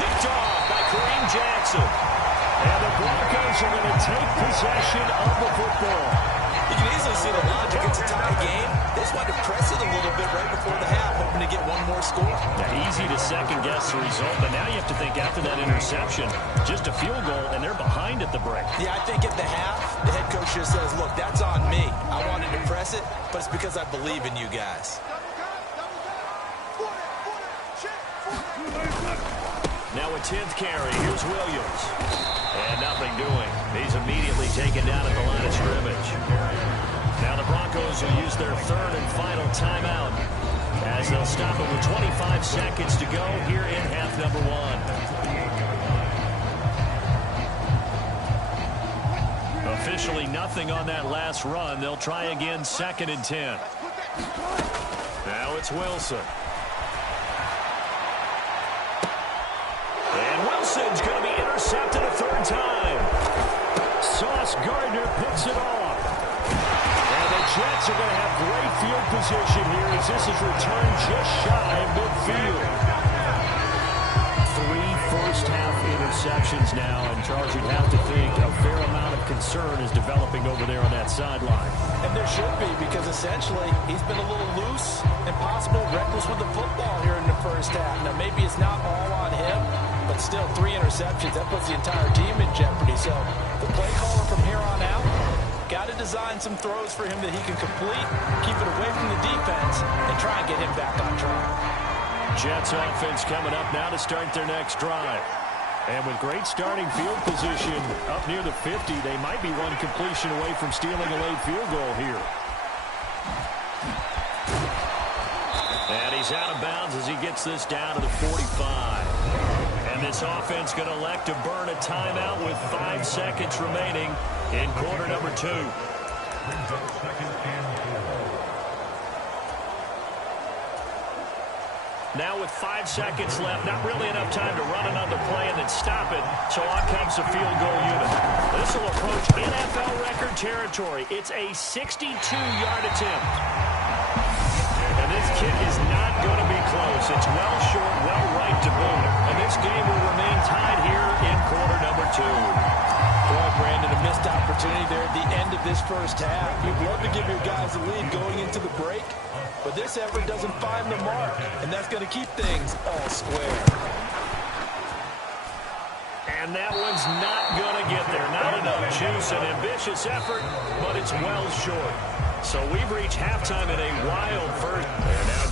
Picked off by Kareem Jackson. And the Broncos are going to take possession of the football. You can easily see the logic. It's a tie game. They just wanted to press it a little bit right before the half, hoping to get one more score. Yeah, easy to second-guess the result, but now you have to think after that interception, just a field goal, and they're behind at the break. Yeah, I think at the half, the head coach just says, look, that's on me. I wanted to press it, but it's because I believe in you guys. Now a 10th carry. Here's Williams. And nothing doing. He's immediately taken down at the line of scrimmage. Now the Broncos will use their third and final timeout, as they'll stop it with 25 seconds to go here in half number 1. Officially nothing on that last run. They'll try again, second and 10. Now it's Wilson. And Wilson's going to be intercepted a third time. Sauce Gardner picks it off. And the Jets are going to have great field position here as this is returned just shy of midfield. 3 first-half interceptions now, and Charles, you'd have to think a fair amount of concern is developing over there on that sideline. And there should be, because essentially he's been a little loose and possibly reckless with the football here in the first half. Now, maybe it's not all on him, but still 3 interceptions. That puts the entire team in jeopardy. So the play caller from here on out got to design some throws for him that he can complete, keep it away from the defense, and try and get him back on track. Jets offense coming up now to start their next drive. And with great starting field position up near the 50, they might be one completion away from stealing a late field goal here. And he's out of bounds as he gets this down to the 45. And this offense going to elect to burn a timeout with 5 seconds remaining in quarter number 2. Now with 5 seconds left, not really enough time to run another play and then stop it, so on comes the field goal unit. This will approach NFL record territory. It's a 62-yard attempt. And this kick is not going to be close. It's well short, well right to boot. And this game will remain tied here in quarter number 2. Boy, Brandon, a missed opportunity there at the end of this first half. You'd love to give your guys a lead going into the break, but this effort doesn't find the mark, and that's going to keep things all square. And that one's not going to get there. Not enough juice, an ambitious effort, but it's well short. So we've reached halftime in a wild first. And now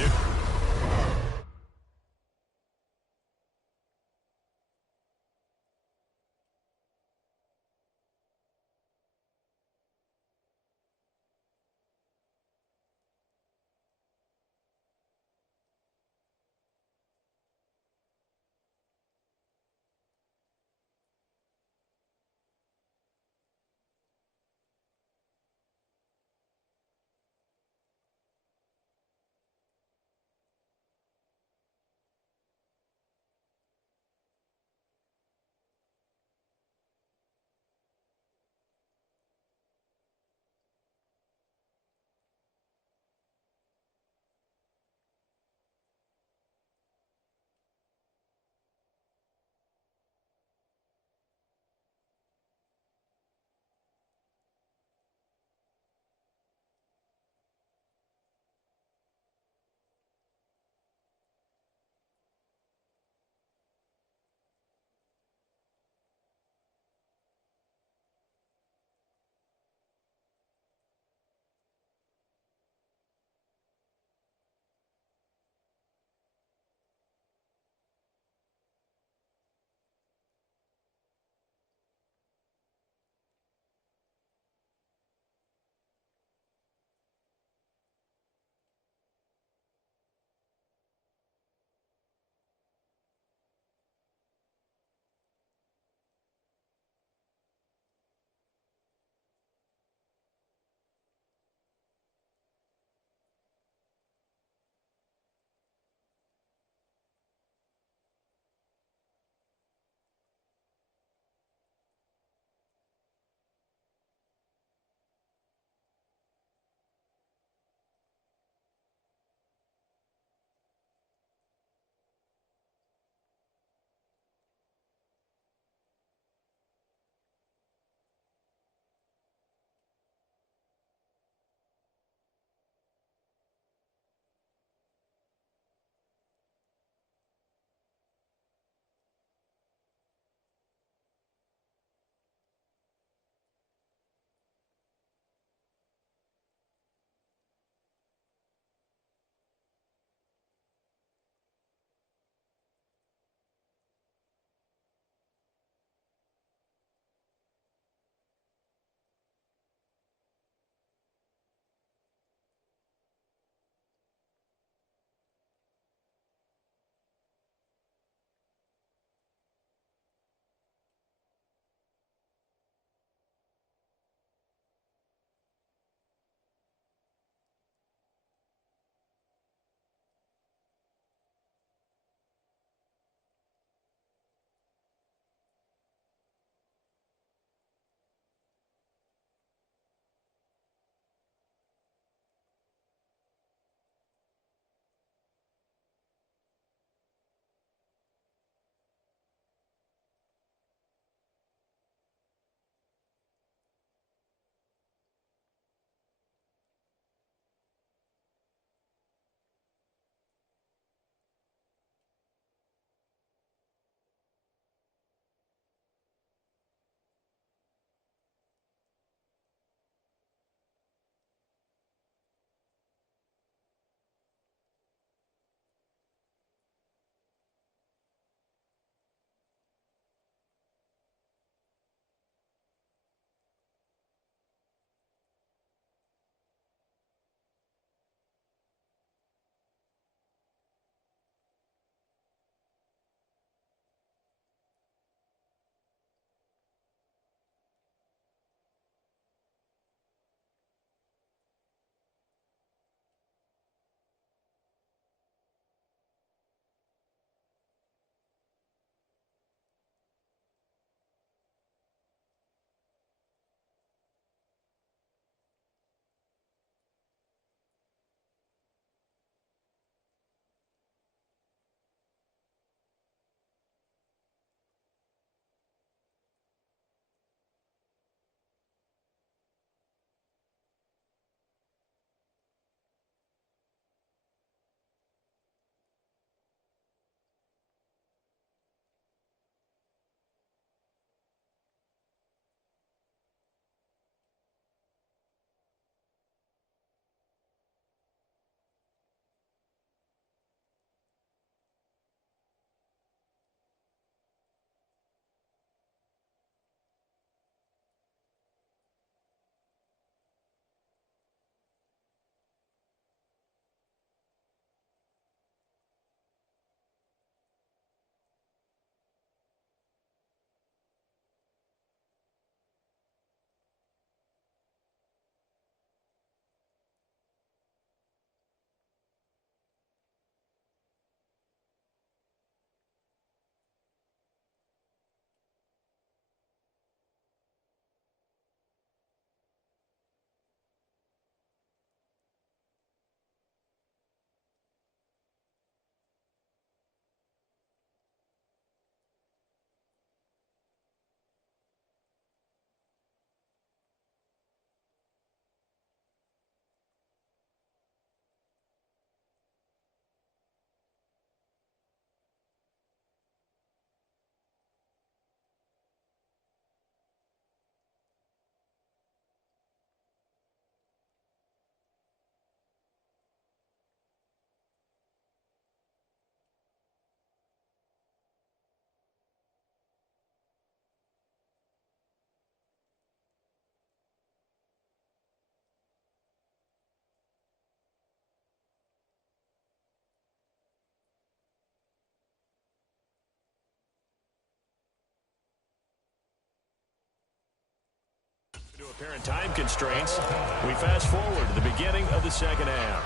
Apparent time constraints. We fast forward to the beginning of the second half.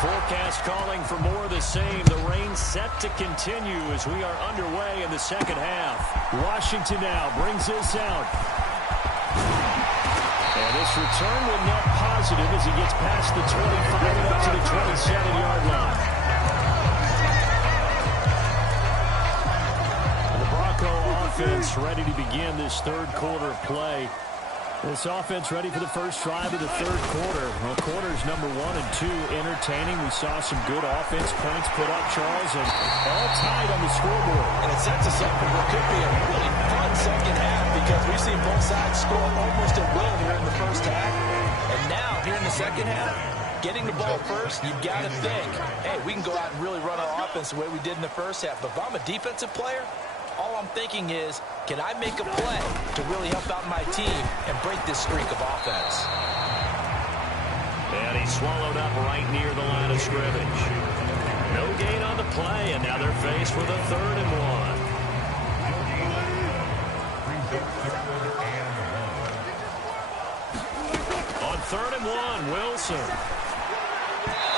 Forecast calling for more of the same. The rain set to continue as we are underway in the second half. Washington now brings this out. And this return will net positive as he gets past the 25 and up to the 27-yard line. The Bronco offense ready to begin this third quarter of play. This offense ready for the first drive of the third quarter. Well, quarters number 1 and 2 entertaining. We saw some good offense points put up, Charles, and all tied on the scoreboard. And it sets us up for what could be a really fun second half because we've seen both sides score almost at will here in the first half. And now, here in the second half, getting the ball first, you've got to think, hey, we can go out and really run our offense the way we did in the first half. But if I'm a defensive player, all I'm thinking is, can I make a play to really help out my team and break this streak of offense? And he's swallowed up right near the line of scrimmage. No gain on the play, and now they're faced with a 3rd and 1. On 3rd and 1, Wilson.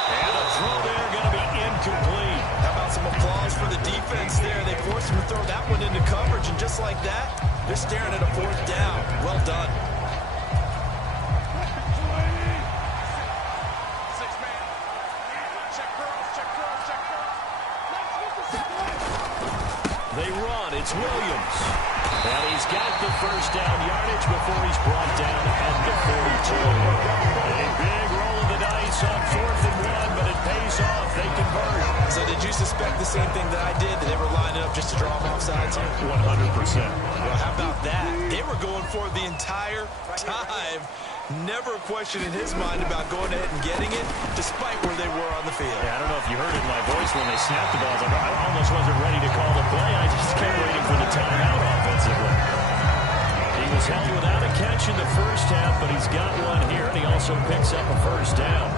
And a throw there going to be incomplete. How about some applause for the defense there? They forced him to throw that one into coverage, and just like that, they're staring at a 4th down. Well done. They run. It's Williams. And he's got the first down yardage before he's brought down at the 42. A big roll of the dice on 4th and 1, but it pays off. They convert. So did you suspect the same thing that I did, that they were lining up just to draw them off sides here? 100%. Well, how about that? They were going for it the entire time. Never a question in his mind about going ahead and getting it, despite where they were on the field. Yeah, I don't know if you heard it in my voice when they snapped the ball. I almost wasn't ready to call the play. I just kept waiting for the timeout offensively. He was held without a catch in the first half, but he's got one here, and he also picks up a first down.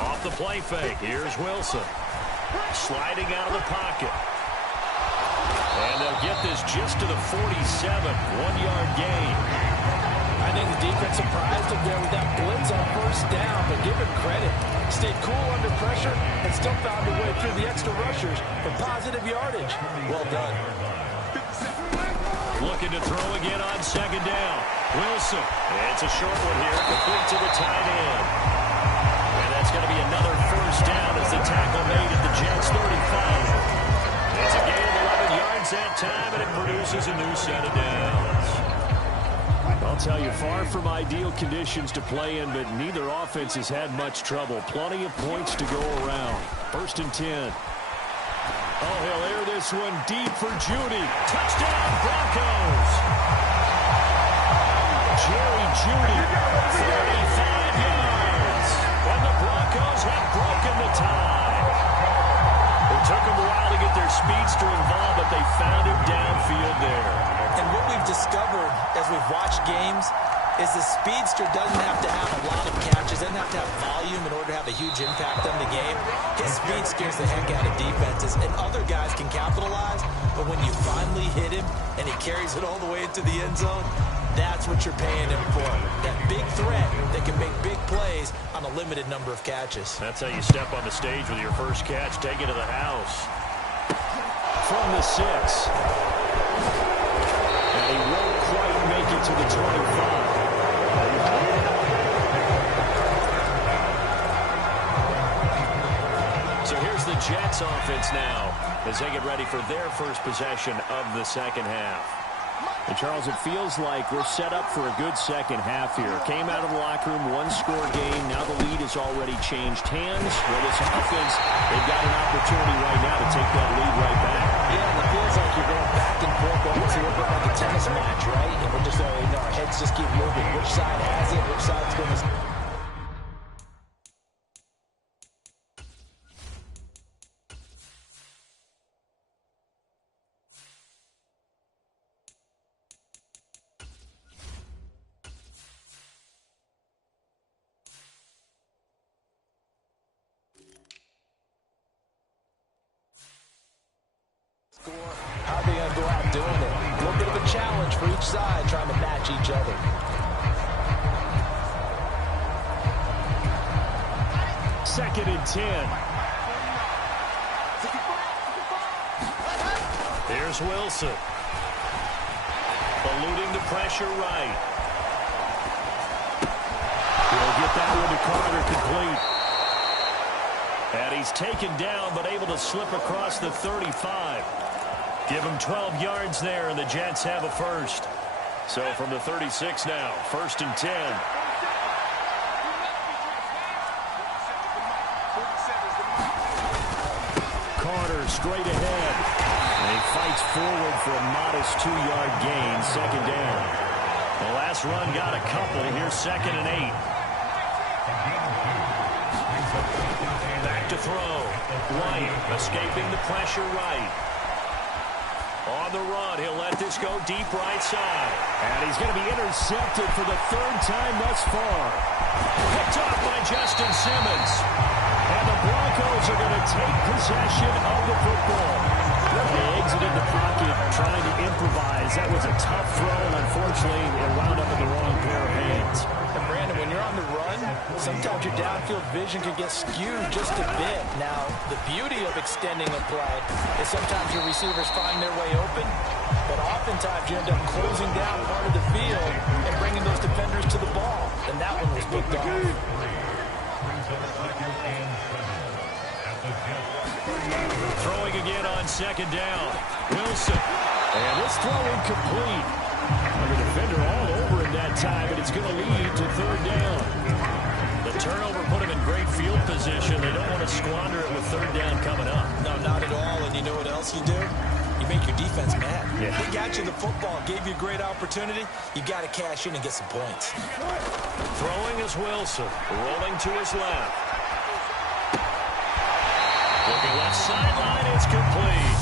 Off the play fake, here's Wilson. Sliding out of the pocket. And they'll get this just to the 47, 1-yard gain. I think the defense surprised him there with that blitz on first down, but give him credit. Stayed cool under pressure and still found a way through the extra rushers for positive yardage. Well done. Looking to throw again on second down. Wilson. It's a short one here, complete to the tight end. And that's going to be another first down as the tackle made at the Jets' 35. It's a gain of 11 yards that time, and it produces a new set of downs. I'll tell you, far from ideal conditions to play in, but neither offense has had much trouble. Plenty of points to go around. 1st and 10. Oh, he'll air this one deep for Judy. Touchdown, Broncos! Jerry Judy, 35 yards. And the Broncos have broken the tie. It took them a while to get their speedster involved, but they found him downfield there. And what we've discovered as we've watched games is the speedster doesn't have to have a lot of catches, doesn't have to have volume in order to have a huge impact on the game. His speed scares the heck out of defenses, and other guys can capitalize, but when you finally hit him and he carries it all the way into the end zone, that's what you're paying him for. That big threat that can make big plays on a limited number of catches. That's how you step on the stage with your first catch. Take it to the house. From the 6. And he won't quite make it to the 25. So here's the Jets offense now as they get ready for their first possession of the second half. And Charles, it feels like we're set up for a good second half here. Came out of the locker room, 1-score game. Now the lead has already changed hands. Well, this offense, they've got an opportunity right now to take that lead right back. Yeah, it feels like you're going back and forth, almost a little bit like a tennis match, right? And we're just, our heads just keep moving. Which side has it? Which side's going to... challenge for each side trying to match each other. Second and 10. Here's Wilson. Eluding the pressure right. He'll get that one to Carter complete. And he's taken down but able to slip across the 35. Give him 12 yards there, and the Jets have a first. So from the 36 now, first and 10. Carter straight ahead. And he fights forward for a modest 2-yard gain, second down. The last run got a couple. Here's second and 8. Back to throw. White escaping the pressure right. On the run, he'll let this go deep right side. And he's going to be intercepted for the third time thus far. Picked off by Justin Simmons. And the Broncos are going to take possession of the football. They exited the pocket trying to improvise. That was a tough throw, and unfortunately, it wound up in the wrong pair of hands. And Brandon, when you're on the run, sometimes your downfield vision can get skewed just a bit. Now, the beauty of extending a play is sometimes your receivers find their way open, but oftentimes you end up closing down part of the field and bringing those defenders to the ball. And that one was picked off. Throwing again on second down. Wilson. And this throw incomplete. The defender all over him that time, and it's going to lead to third down. The turnover put him in great field position. They don't want to squander it with third down coming up. No, not at all. And you know what else you do? You make your defense mad. Yeah. They got you the football, gave you a great opportunity. You got to cash in and get some points. Throwing is Wilson. Rolling to his left. Looking left sideline, it's complete.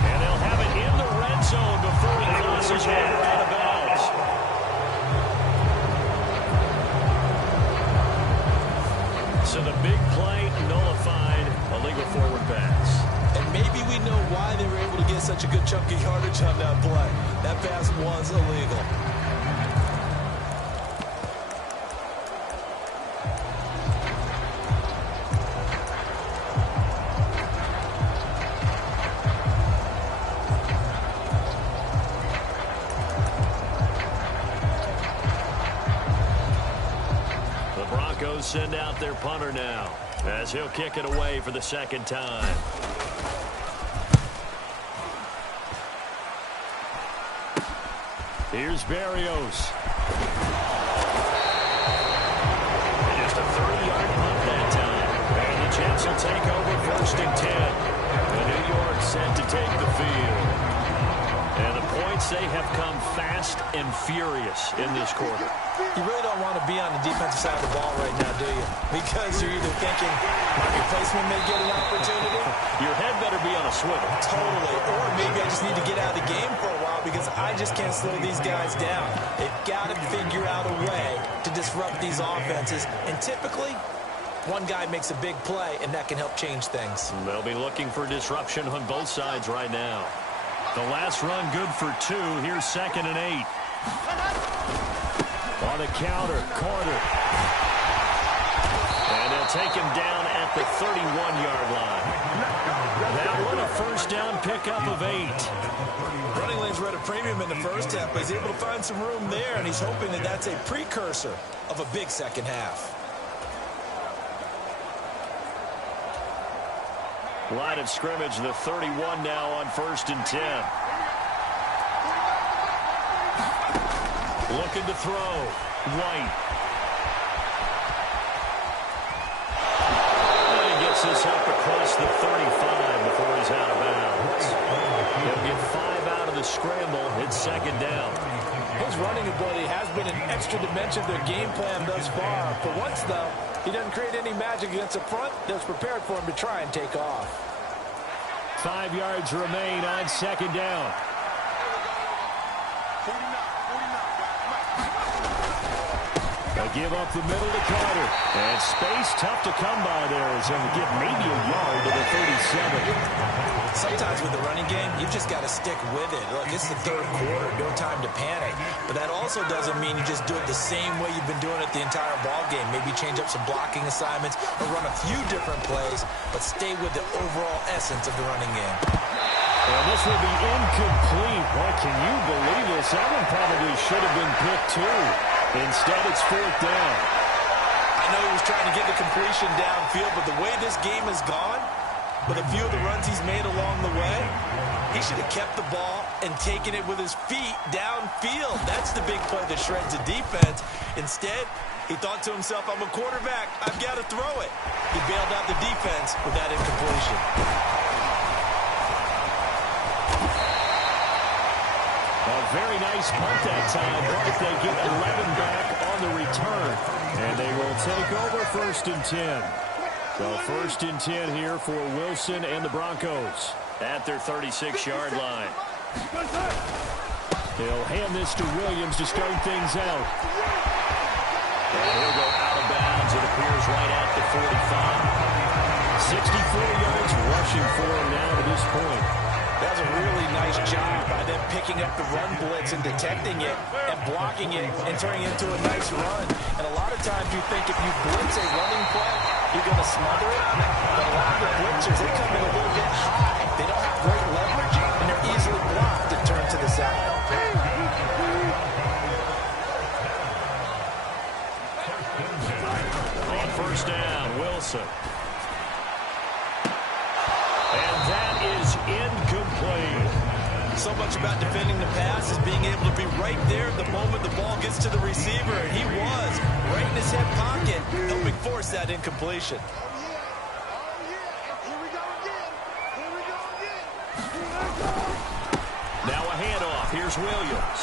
And they'll have it in the red zone before he crosses over out of bounds. So the big play nullified, a legal forward pass. And maybe we know why they were able to get such a good chunk of yardage on that play. That pass was illegal. Send out their punter now as he'll kick it away for the second time. Here's Berrios. Just a 30-yard punt that time. And the Jets will take over first and 10. And New York set to take the field. And the points, they have come fast and furious in this quarter. You really don't want to be on the defensive side of the ball right now, do you? Because you're either thinking my replacement may get an opportunity. Your head better be on a swivel. Totally. Or maybe I just need to get out of the game for a while because I just can't slow these guys down. They've got to figure out a way to disrupt these offenses. And typically, one guy makes a big play, and that can help change things. They'll be looking for disruption on both sides right now. The last run good for 2. Here's second and 8. On the counter, Carter. And they'll take him down at the 31-yard line. That one a first down pickup of 8. Running lanes were at a premium in the first half, but he's able to find some room there, and he's hoping that that's a precursor of a big second half. Line of scrimmage, the 31 now on first and 10. Looking to throw. White. And he gets this up across the 35 before he's out of bounds. He'll get 5 out of the scramble. It's second down. His running ability has been an extra dimension of their game plan thus far. For once, though, he doesn't create any magic against the front that's prepared for him to try and take off. 5 yards remain on second down. They'll give up the middle to Carter. And space tough to come by there as they'll get maybe a yard to the 37. Sometimes with the running game, you've just got to stick with it. Look, it's the third quarter, no time to panic. But that also doesn't mean you just do it the same way you've been doing it the entire ball game. Maybe change up some blocking assignments or run a few different plays, but stay with the overall essence of the running game. And this will be incomplete. Boy, can you believe this? That one probably should have been picked too. Instead, it's fourth down. I know he was trying to get the completion downfield, but the way this game has gone, with a few of the runs he's made along the way, he should have kept the ball and taken it with his feet downfield. That's the big play that shreds the defense. Instead, he thought to himself, I'm a quarterback, I've got to throw it. He bailed out the defense with that incompletion. A very nice punt that time, but they get 11 back on the return. And they will take over 1st and 10. So 1st and 10 here for Wilson and the Broncos at their 36-yard line. He'll hand this to Williams to start things out. And he'll go out of bounds. It appears right at the 45. 64 yards rushing for him now to this point. That was a really nice job by them picking up the run blitz and detecting it and blocking it and turning it into a nice run. And a lot of times you think if you blitz a running play, you're going to smother it. But a lot of the blitzers, they come in a little bit high. They don't have great leverage, and they're easily blocked and turned to the side. On 1st down, Wilson. And that is incomplete. So much about defending the pass is being able to be right there the moment the ball gets to the receiver, and he was right in his hip pocket, helping force that incompletion. Now a handoff. Here's Williams.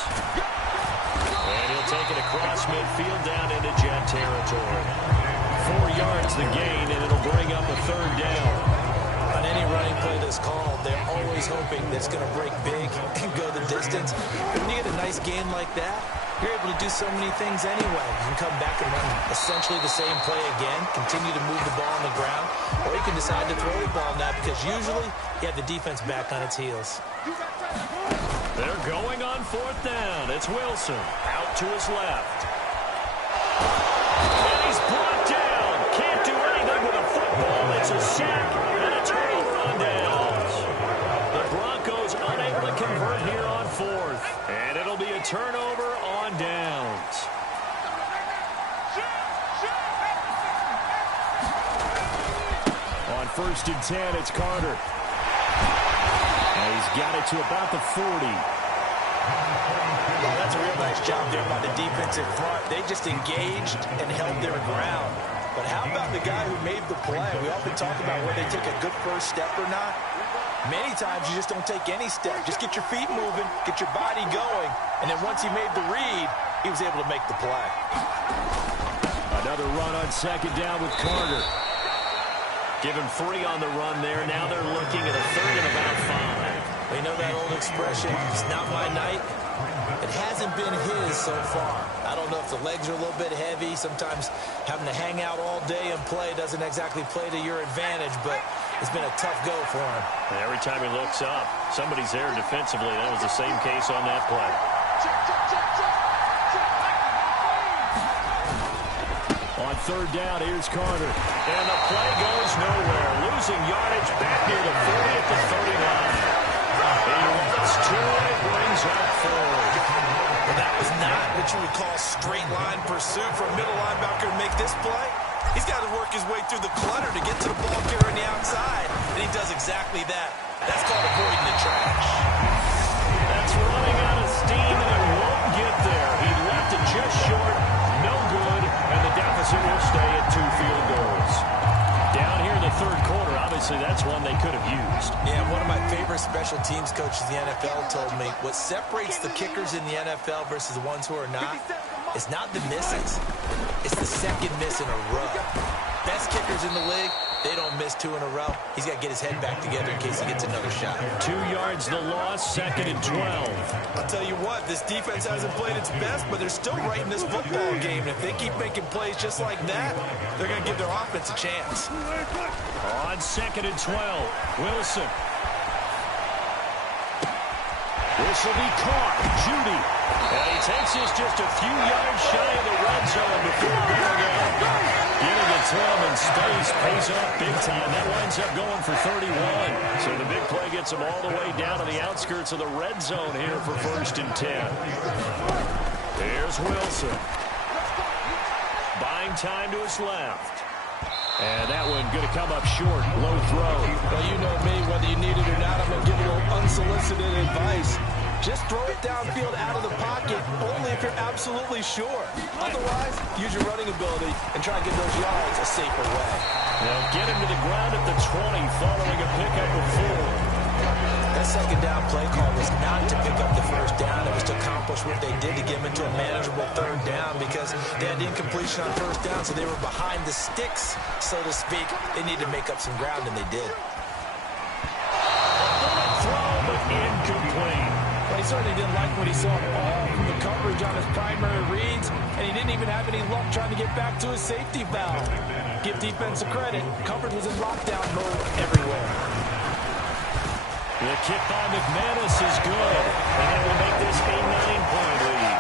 And he'll take it across midfield down into jet territory. 4 yards the gain, and it'll bring up a 3rd down. On any running play that's called, they're always hoping that it's going to break big and go the distance. But when you get a nice game like that, you're able to do so many things anyway. You can come back and run essentially the same play again, continue to move the ball on the ground, or you can decide to throw the ball now because usually you have the defense back on its heels. They're going on 4th down. It's Wilson out to his left. And he's brought down. Can't do anything with a football. It's a sack and a turnover on downs. The Broncos unable to convert here on 4th. And it'll be a turnover on downs. On 1st and 10, it's Carter. And he's got it to about the 40. Well, that's a real nice job there by the defensive front. They just engaged and held their ground. But how about the guy who made the play? We often talk about whether they take a good first step or not. Many times you just don't take any step. Just get your feet moving, get your body going, and then once he made the read, he was able to make the play. Another run on 2nd down with Carter. Given free on the run there. Now they're looking at a 3rd and about 5. We know that old expression, it's not my night. It hasn't been his so far. I don't know if the legs are a little bit heavy. Sometimes having to hang out all day and play doesn't exactly play to your advantage, but it's been a tough go for him. And every time he looks up, somebody's there defensively. That was the same case on that play. On 3rd down, here's Carter. And the play goes nowhere. Losing yardage back near the 40 at the 39. He runs to it, brings up 4th. Well, that was not what you would call straight line pursuit for a middle linebacker to make this play. He's got to work his way through the clutter to get to the ball carrier on the outside, and he does exactly that. That's called avoiding the trash. That's running out of steam, and it won't get there. He left it just short, no good, and the deficit will stay at 2 field goals. Down here in the 3rd quarter, obviously that's one they could have used. Yeah, one of my favorite special teams coaches in the NFL told me what separates the kickers in the NFL versus the ones who are not is not the misses. It's the second miss in a row. Best kickers in the league, they don't miss 2 in a row. He's got to get his head back together in case he gets another shot. 2 yards the loss, 2nd and 12. I'll tell you what, this defense hasn't played its best, but they're still right in this football game. And if they keep making plays just like that, they're going to give their offense a chance. On 2nd and 12, Wilson. This will be caught. Judy. And he takes this just a few yards shy of the red zone before going out. Getting it to him in space pays off big time. That winds up going for 31. So the big play gets him all the way down to the outskirts of the red zone here for 1st and 10. Here's Wilson. Buying time to his left. And that one going to come up short. Low throw. Well, you know me. Whether you need it or not, I'm going to give a little unsolicited advice. Just throw it downfield out of the pocket, only if you're absolutely sure. Otherwise, use your running ability and try and get those yards a safer way. They'll get him to the ground at the 20 following a pickup of 4. That 2nd down play call was not to pick up the 1st down. It was to accomplish what they did to get them into a manageable 3rd down because they had incompletion on 1st down, so they were behind the sticks, so to speak. They needed to make up some ground, and they did. Throw, but incomplete. But he certainly didn't like what he saw all from the coverage on his primary reads, and he didn't even have any luck trying to get back to his safety valve. Give defense a credit. Coverage was in lockdown mode everywhere. The kick by McManus is good, and it will make this a 9-point lead.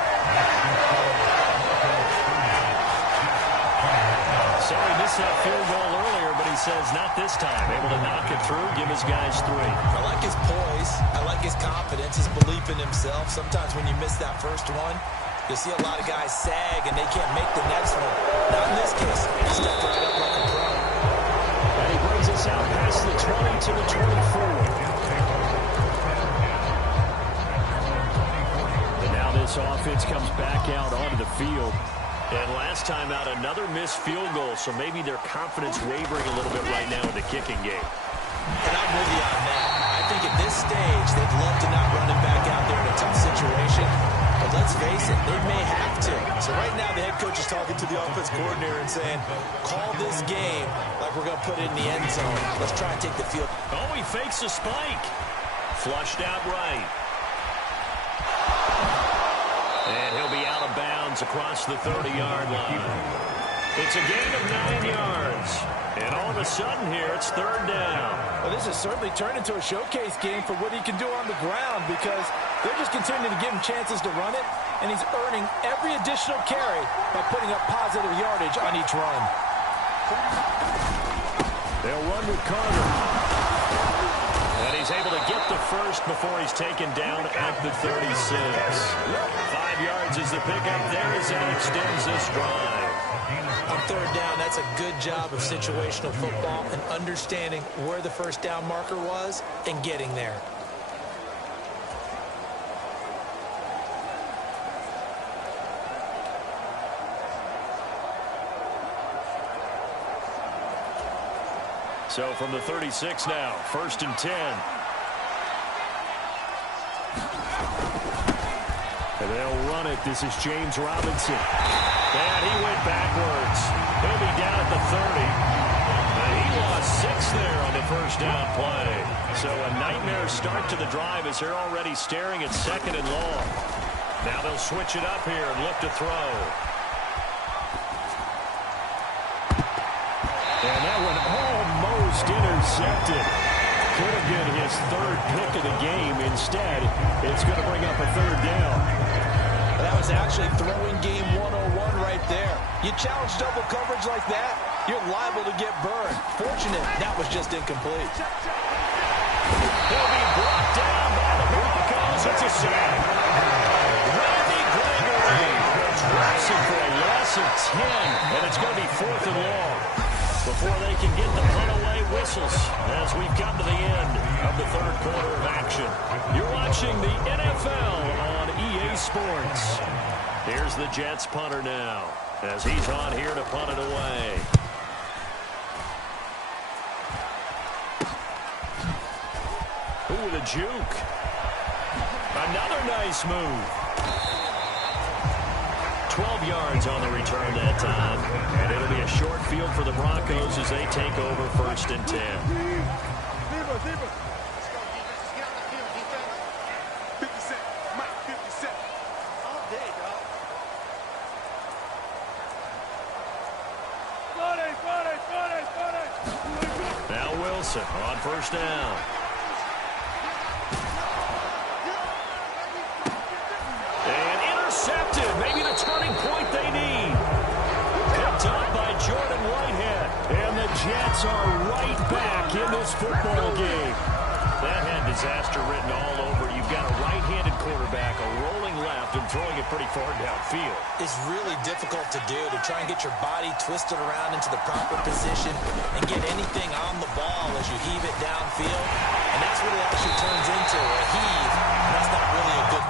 Sorry, missed that field goal earlier, but he says not this time. Able to knock it through, give his guys 3. I like his poise. I like his confidence, his belief in himself. Sometimes when you miss that first one, you'll see a lot of guys sag, and they can't make the next one. Not in this case. He stepped right up like a pro. And he brings us out past the 20 to the 24. This offense comes back out onto the field. And last time out, another missed field goal, so maybe their confidence wavering a little bit right now in the kicking game. And I'm with you on that. I think at this stage, they'd love to not run it back out there in a tough situation. But let's face it, they may have to. So right now, the head coach is talking to the offense coordinator and saying, call this game like we're going to put it in the end zone. Let's try and take the field. Oh, he fakes a spike. Flushed out right. And he'll be out of bounds across the 30-yard line. It's a gain of 9 yards. And all of a sudden here, it's 3rd down. Well, this has certainly turned into a showcase game for what he can do on the ground because they're just continuing to give him chances to run it, and he's earning every additional carry by putting up positive yardage on each run. They'll run with Carter. And he's able to get the first before he's taken down at the 36. 5 yards is the pickup there as it extends this drive. On 3rd down, that's a good job of situational football and understanding where the 1st down marker was and getting there. So from the 36 now, 1st and 10. And they'll run it. This is James Robinson. And he went backwards. He'll be down at the 30. And he lost 6 there on the 1st down play. So a nightmare start to the drive as they're already staring at 2nd and long. Now they'll switch it up here and look to throw. And that one almost intercepted. Could have been his 3rd pick of the game. Instead, it's going to bring up a 3rd down. That was actually throwing game 101 right there. You challenge double coverage like that, you're liable to get burned. Fortunate, that was just incomplete. He'll be brought down by the Broncos. It's a sack. Randy Gregory drops it for a loss of 10, and it's going to be 4th and long before they can get the punt away whistles as we've come to the end of the 3rd quarter of action. You're watching the NFL on EA Sports. Here's the Jets punter now as he's on here to punt it away. Ooh, the juke. Another nice move. 12 yards on the return that time. And it'll be a short field for the Broncos as they take over 1st and 10. Now Wilson on 1st down. And intercepted. Maybe the turning point they need. Picked up by Jordan Whitehead. And the Jets are right back in this football game. That had disaster written all over. You've got a right-handed quarterback, a rolling left, and throwing it pretty far downfield. It's really difficult to do, to try and get your body twisted around into the proper position and get anything on the ball as you heave it downfield. And that's what it actually turns into, a heave. And that's not really a good...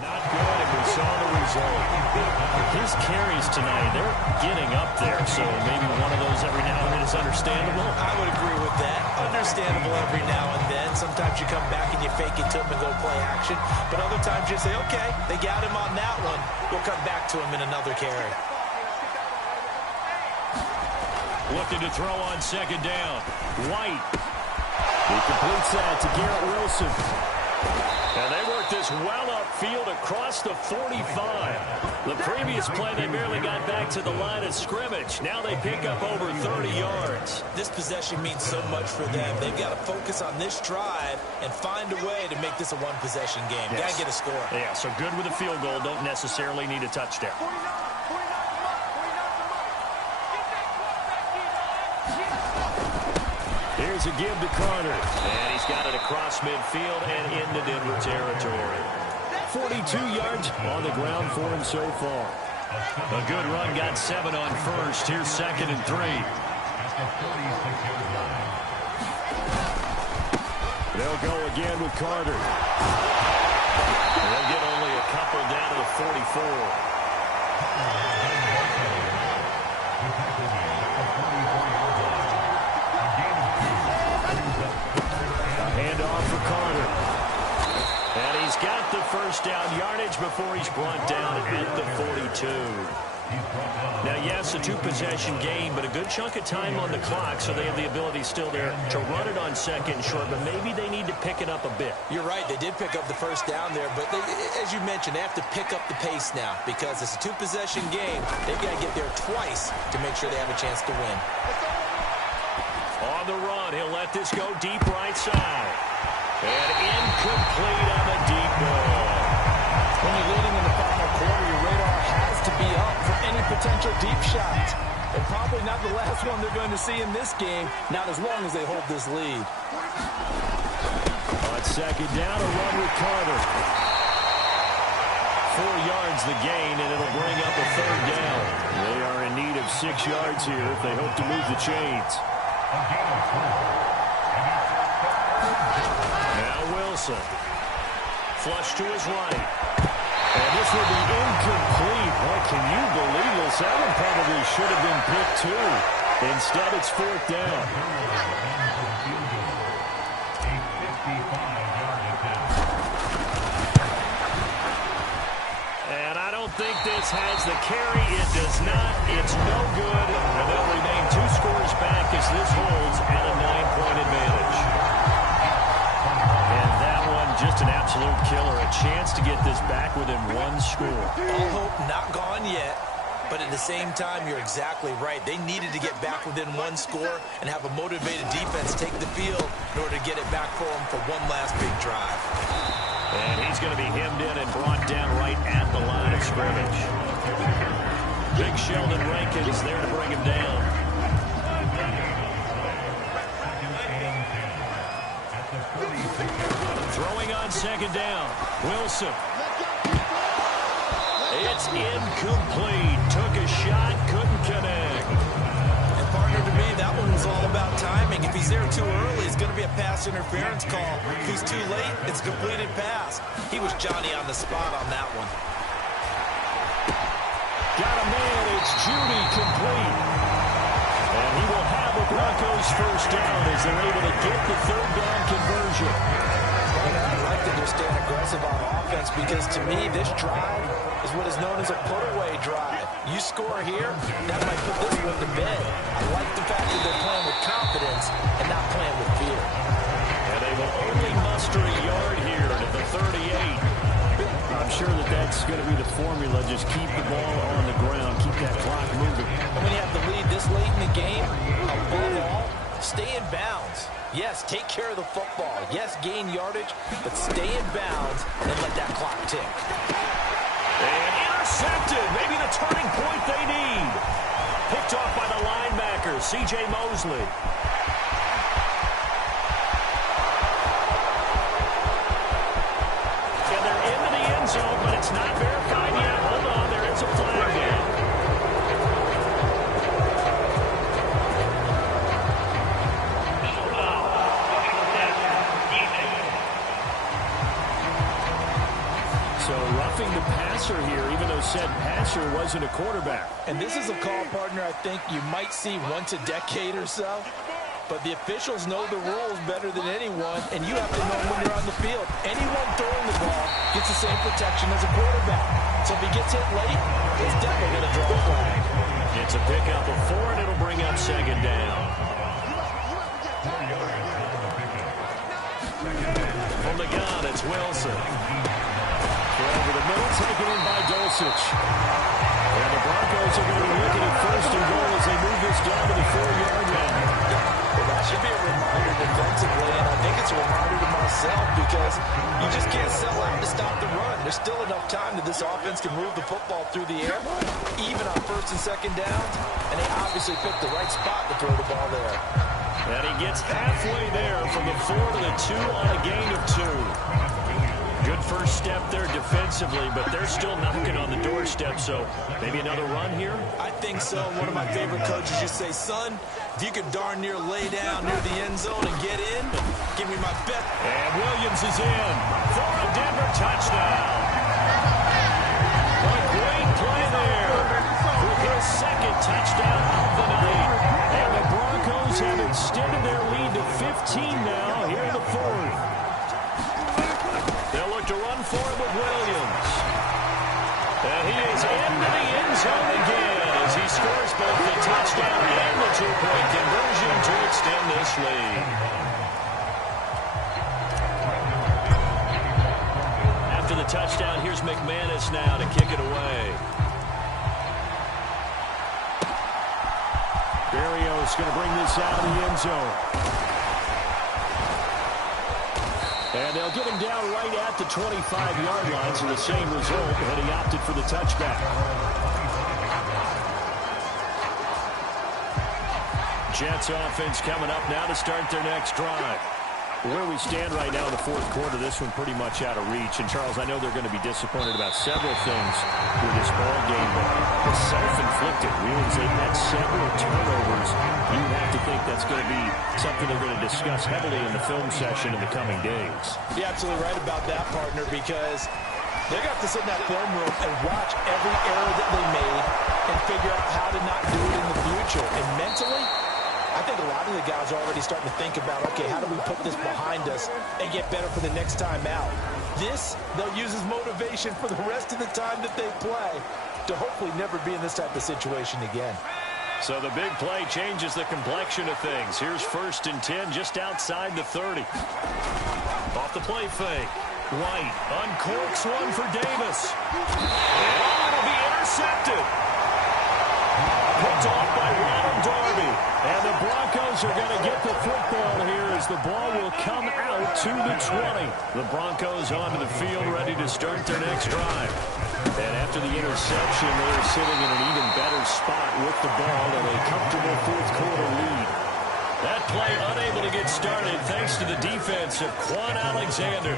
Not good, and we saw the result. His carries tonight, they're getting up there, so maybe one of those every now and then is understandable. I would agree with that. Understandable every now and then. Sometimes you come back and you fake it to him and go play action. But other times you say, okay, they got him on that one. We'll come back to him in another carry. Looking to throw on 2nd down. White. He completes that to Garrett Wilson. And they work this well upfield across the 45. The previous play, they barely got back to the line of scrimmage. Now they pick up over 30 yards. This possession means so much for them. They've got to focus on this drive and find a way to make this a one-possession game. Yes. Got to get a score. Yeah, so good with a field goal. Don't necessarily need a touchdown. Here's a give to Carter. And he's got it across midfield and into Denver territory. 42 yards on the ground for him so far. A good run, got 7 on 1st. Here's 2nd and 3. They'll go again with Carter. They'll get only a couple down to the 44. Handoff for Carter. And he's got the 1st down yardage before he's brought down at the 42. Now, yes, a 2-possession game, but a good chunk of time on the clock, so they have the ability still there to run it on 2nd and short, but maybe they need to pick it up a bit. You're right. They did pick up the 1st down there, but they, as you mentioned, they have to pick up the pace now because it's a 2-possession game. They've got to get there twice to make sure they have a chance to win. On the run, he'll let this go deep right side. And incomplete on the deep ball. When you're leading in the final quarter, your radar has to be up for any potential deep shot. And probably not the last one they're going to see in this game, not as long as they hold this lead. On 2nd down, a run with Carter. 4 yards the gain, and it'll bring up a 3rd down. They are in need of 6 yards here if they hope to move the chains. Now Wilson. Flush to his right. And this will be incomplete. Boy, can you believe this? That one probably should have been picked too. Instead, it's 4th down. And I don't think this has the carry. It does not. It's no good. And they'll remain 2 scores back as this holds at a 9-point advantage. And that one, just an absolute killer. A chance to get this back within 1 score. All hope not gone yet. But at the same time, you're exactly right. They needed to get back within 1 score and have a motivated defense take the field in order to get it back for them for one last big drive. And he's going to be hemmed in and brought down right at the line of scrimmage. Big Sheldon Rankins there to bring him down. Throwing on 2nd down. Wilson. It's incomplete. Took a shot, couldn't connect. And partner, to me, that one was all about timing. that pass interference call. If he's too late, it's a completed pass. He was Johnny on the spot on that one. Got a man. It's Judy complete. And he will have a Broncos first down as they're able to get the third down conversion. I'd like to just stand aggressive on offense because to me this drive is what is known as a put-away drive. You score here, that might put this one to bed. I like the fact that they're playing with confidence and not playing with fear. And they will only muster a yard here to the 38. I'm sure that that's going to be the formula. Just keep the ball on the ground. Keep that clock moving. And when you have the lead this late in the game, above all, stay in bounds. Yes, take care of the football. Yes, gain yardage, but stay in bounds and let that clock tick. And intercepted. Maybe the turning point they need. Picked off by the linebacker, C.J. Mosley. And they're into the end zone, but it's not verified yet. Hold on, there is a flag down. So roughing the passer here, even though said passer wasn't a quarterback. And this is a call, partner, I think you might see once a decade or so. But the officials know the rules better than anyone, and you have to know when you're on the field. Anyone throwing the ball gets the same protection as a quarterback. So if he gets hit late, he's definitely going to draw a flag. It's a pickup of 4, and it'll bring up second down. From the gun, it's Wilson. Over the middle, taken in by Dulcich. And the Broncos are going to be looking at first and goal as they move this down to the 4-yard line. Well, that should be a reminder defensively, and I think it's a reminder to myself because you just can't sell out to stop the run. There's still enough time that this offense can move the football through the air, even on first and second downs, and they obviously picked the right spot to throw the ball there. And he gets halfway there from the 4 to the 2 on a gain of 2. Good first step there defensively, but they're still knocking on the doorstep, so maybe another run here? I think so. One of my favorite coaches just say, son, if you could darn near lay down near the end zone and get in, give me my bet. And Williams is in for a Denver touchdown. A great play there with his second touchdown of the night. And the Broncos have extended their lead to 15 now here in the 4th. They'll look to run for it with Williams. And he is into the end zone again as he scores both the touchdown and the 2-point conversion to extend this lead. After the touchdown, here's McManus now to kick it away. Berrios going to bring this out of the end zone. And they'll get him down right at the 25-yard line, so the same result, but he opted for the touchback. Jets offense coming up now to start their next drive. Where we stand right now in the 4th quarter, this one pretty much out of reach. And, Charles, I know they're going to be disappointed about several things with this ball game, but the self-inflicted, realize they've had several turnovers. You have to think that's going to be something they're going to discuss heavily in the film session in the coming days. You're absolutely right about that, partner, because they're going to have to sit in that film room and watch every error that they made and figure out how to not do it in the future. And mentally, I think a lot of the guys are already starting to think about, okay, how do we put this behind us and get better for the next time out? This, they'll use as motivation for the rest of the time that they play to hopefully never be in this type of situation again. So the big play changes the complexion of things. Here's 1st and 10 just outside the 30. Off the play fake. White uncorks one for Davis. And it'll be intercepted. Picked off by Ronald Darby. And the Broncos are going to get the football here as the ball will come out to the 20. The Broncos onto the field ready to start their next drive. And after the interception, they're sitting in an even better spot with the ball and a comfortable 4th quarter lead. That play unable to get started thanks to the defense of Quan Alexander.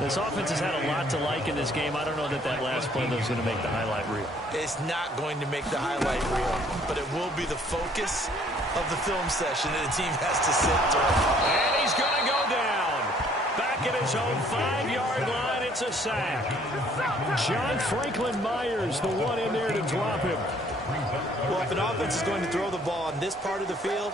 This offense has had a lot to like in this game. I don't know that last play is going to make the highlight reel. It's not going to make the highlight reel, but it will be the focus of the film session that a team has to sit through. And he's going to go down. Back at his own 5-yard line, it's a sack. John Franklin Myers, the one in there to drop him. Well, if an offense is going to throw the ball on this part of the field,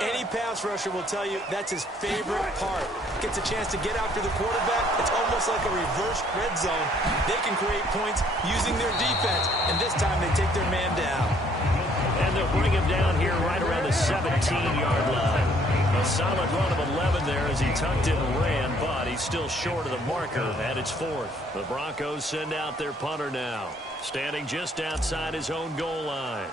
any pass rusher will tell you that's his favorite part. Gets a chance to get after the quarterback. It's almost like a reverse red zone. They can create points using their defense, and this time they take their man down. And they'll bring him down here right around the 17-yard line. A solid run of 11 there as he tucked it and ran, but he's still short of the marker at its 4th. The Broncos send out their punter now, standing just outside his own goal line.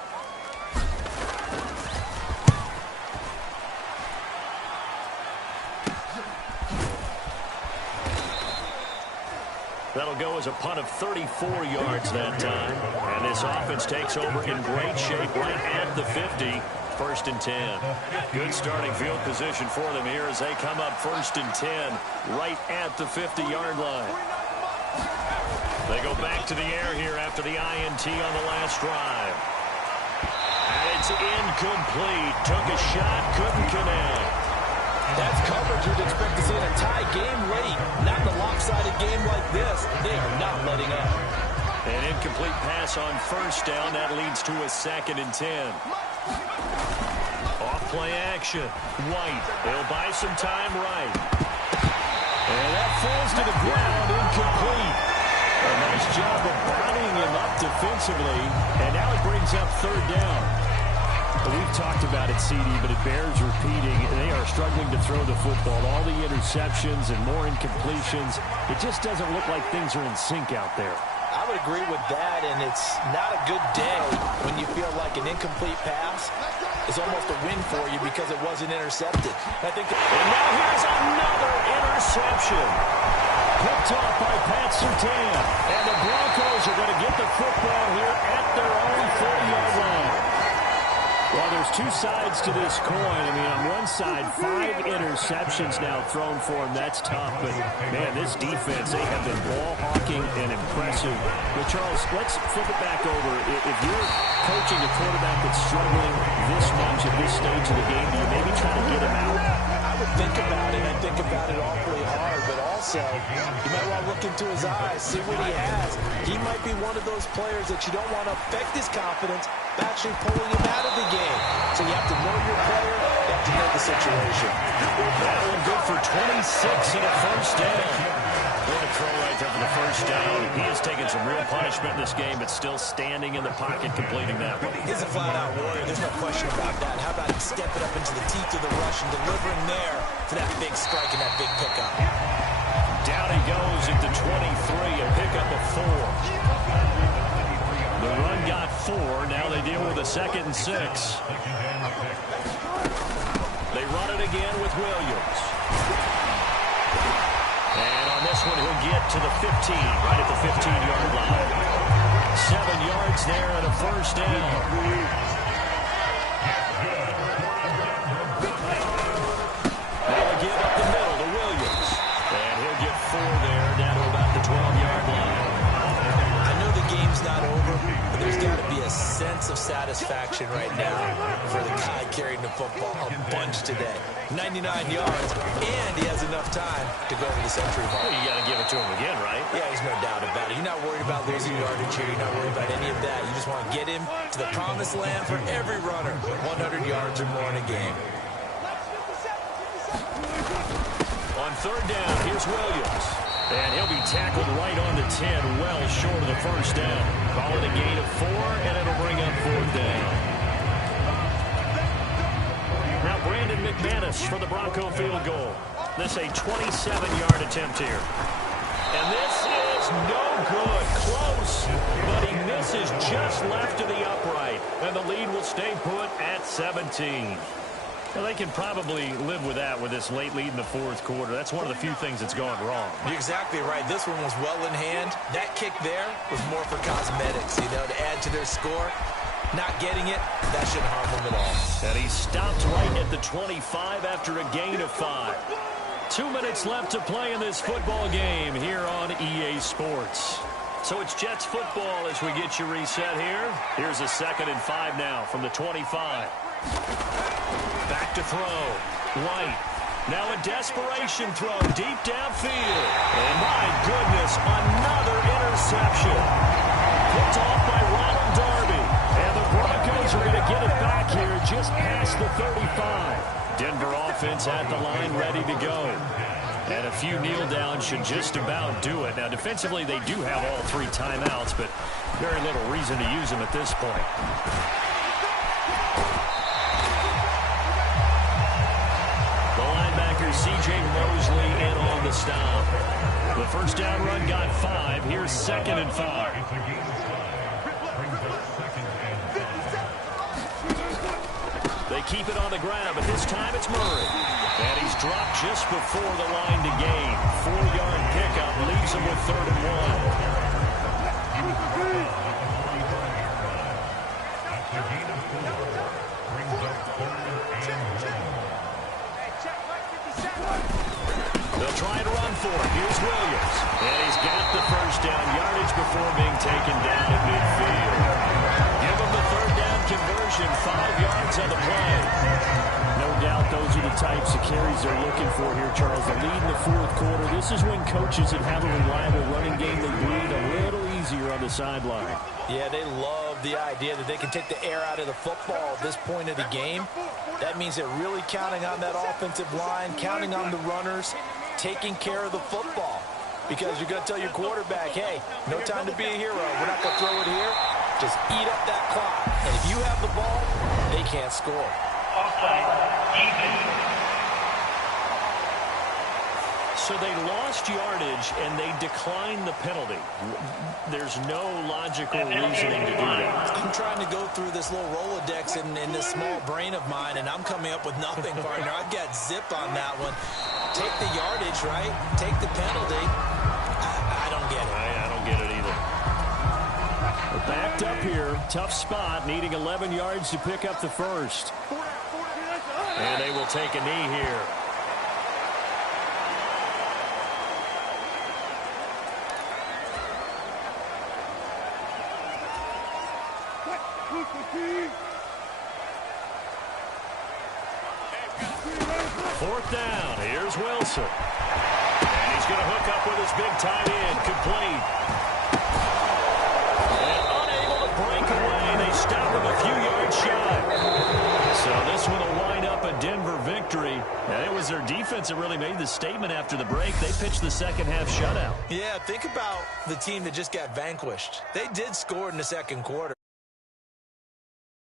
That'll go as a punt of 34 yards that time. And this offense takes over in great shape right at the 50. 1st and 10. Good starting field position for them here as they come up 1st and 10 right at the 50-yard line. They go back to the air here after the INT on the last drive. And it's incomplete. Took a shot, couldn't connect. That's coverage you'd expect to see in a tie game late. Not in a lopsided game like this. They are not letting up. An incomplete pass on 1st down. That leads to a 2nd and 10. Off play action. White. They'll buy some time right. And that falls to the ground. Incomplete. A nice job of bodying him up defensively. And now it brings up 3rd down. We've talked about it, CD, but it bears repeating. They are struggling to throw the football. All the interceptions and more incompletions. It just doesn't look like things are in sync out there. I would agree with that, and it's not a good day when you feel like an incomplete pass is almost a win for you because it wasn't intercepted. And now here's another interception. Picked off by Pat Surtain. And the Broncos are going to get the football here at their own 40-yard line. Well, there's two sides to this coin. I mean, on one side, 5 interceptions now thrown for him. That's tough. But, man, this defense, they have been ball hawking and impressive. But, Charles, let's flip it back over. If you're coaching a quarterback that's struggling this much at this stage of the game, do you maybe try to get him out? I would think about it. I think about it awfully hard. But also, you might want to look into his eyes, see what he has. He might be one of those players that you don't want to affect his confidence by actually pulling him out of the game. So you have to know your player, you have to know the situation. That one good for 26 and a 1st down. What a throw right there for the 1st down. He has taken some real punishment in this game, but still standing in the pocket completing that one. He's a flat-out warrior. There's no question about that. How about him stepping up into the teeth of the rush and delivering there for that big strike and that big pickup? Down he goes at the 23, a pickup of 4. The run got 4. Now they deal with a 2nd and 6. They run it again with Williams. And on this one, he'll get to the 15, right at the 15-yard line. 7 yards there and a 1st down. Now again up the middle to Williams. And he'll get 4 there, down to about the 12-yard line. I know the game's not over, but there's got to be a sense of satisfaction right now for the guy carrying the football a bunch today. 99 yards, and he has enough time to go over the century mark. Well, you got to give it to him again, right? Yeah, there's no doubt about it. You're not worried about losing yardage here. You're not worried about any of that. You just want to get him to the promised land for every runner. 100 yards or more in a game. On 3rd down, here's Williams. And he'll be tackled right on the 10, well short of the 1st down. Call it a gain of 4, and it'll bring up 4th down. Now Brandon McManus for the Bronco field goal. This a 27-yard attempt here. And this is no good. Close, but he misses just left of the upright. And the lead will stay put at 17. Well, they can probably live with that with this late lead in the 4th quarter. That's one of the few things that's gone wrong. You're exactly right. This one was well in hand. That kick there was more for cosmetics, you know, to add to their score. Not getting it, that shouldn't harm them at all. And he stopped right at the 25 after a gain of 5. 2 minutes left to play in this football game here on EA Sports. So it's Jets football as we get you reset here. Here's a 2nd and 5 now from the 25. Back to throw. White. Now a desperation throw deep downfield. And my goodness, another interception. Picked off by Ronald Darby. And the Broncos are going to get it back here just past the 35. Denver offense at the line ready to go. And a few kneel downs should just about do it. Now, defensively, they do have all 3 timeouts, but very little reason to use them at this point. The linebacker, C.J. Mosley, in on the stop. The first down run got 5. Here's 2nd and 5. They keep it on the ground, but this time it's Murray. And he's dropped just before the line to gain. 4-yard pickup leaves him with 3rd and 1. They'll try to run for it. Here's Williams. And he's got the first down yardage before being taken down at midfield. Give him the 3rd down conversion. 5 yards on the play. No doubt those are the types of carries they're looking for here, Charles. The lead in the 4th quarter. This is when coaches that have a reliable running game, they breathe a little easier on the sideline. Yeah, they love the idea that they can take the air out of the football at this point of the game. That means they're really counting on that offensive line, counting on the runners, taking care of the football. Because you're going to tell your quarterback, hey, no time to be a hero. We're not going to throw it here. Just eat up that clock. And if you have the ball, they can't score. So they lost yardage, and they declined the penalty. There's no logical reasoning to do that. I'm trying to go through this little Rolodex in this small brain of mine, and I'm coming up with nothing, partner. I've got zip on that one. Take the yardage, right? Take the penalty. I don't get it. I don't get it either. We're backed up here. Tough spot, needing 11 yards to pick up the first. And they will take a knee here. Fourth down. Here's Wilson. And he's going to hook up with his big tight end. Complete. And unable to break away. They stop him a few yards shy. So this one will wind up a Denver victory. And it was their defense that really made the statement after the break. They pitched the second half shutout. Yeah, think about the team that just got vanquished. They did score in the 2nd quarter.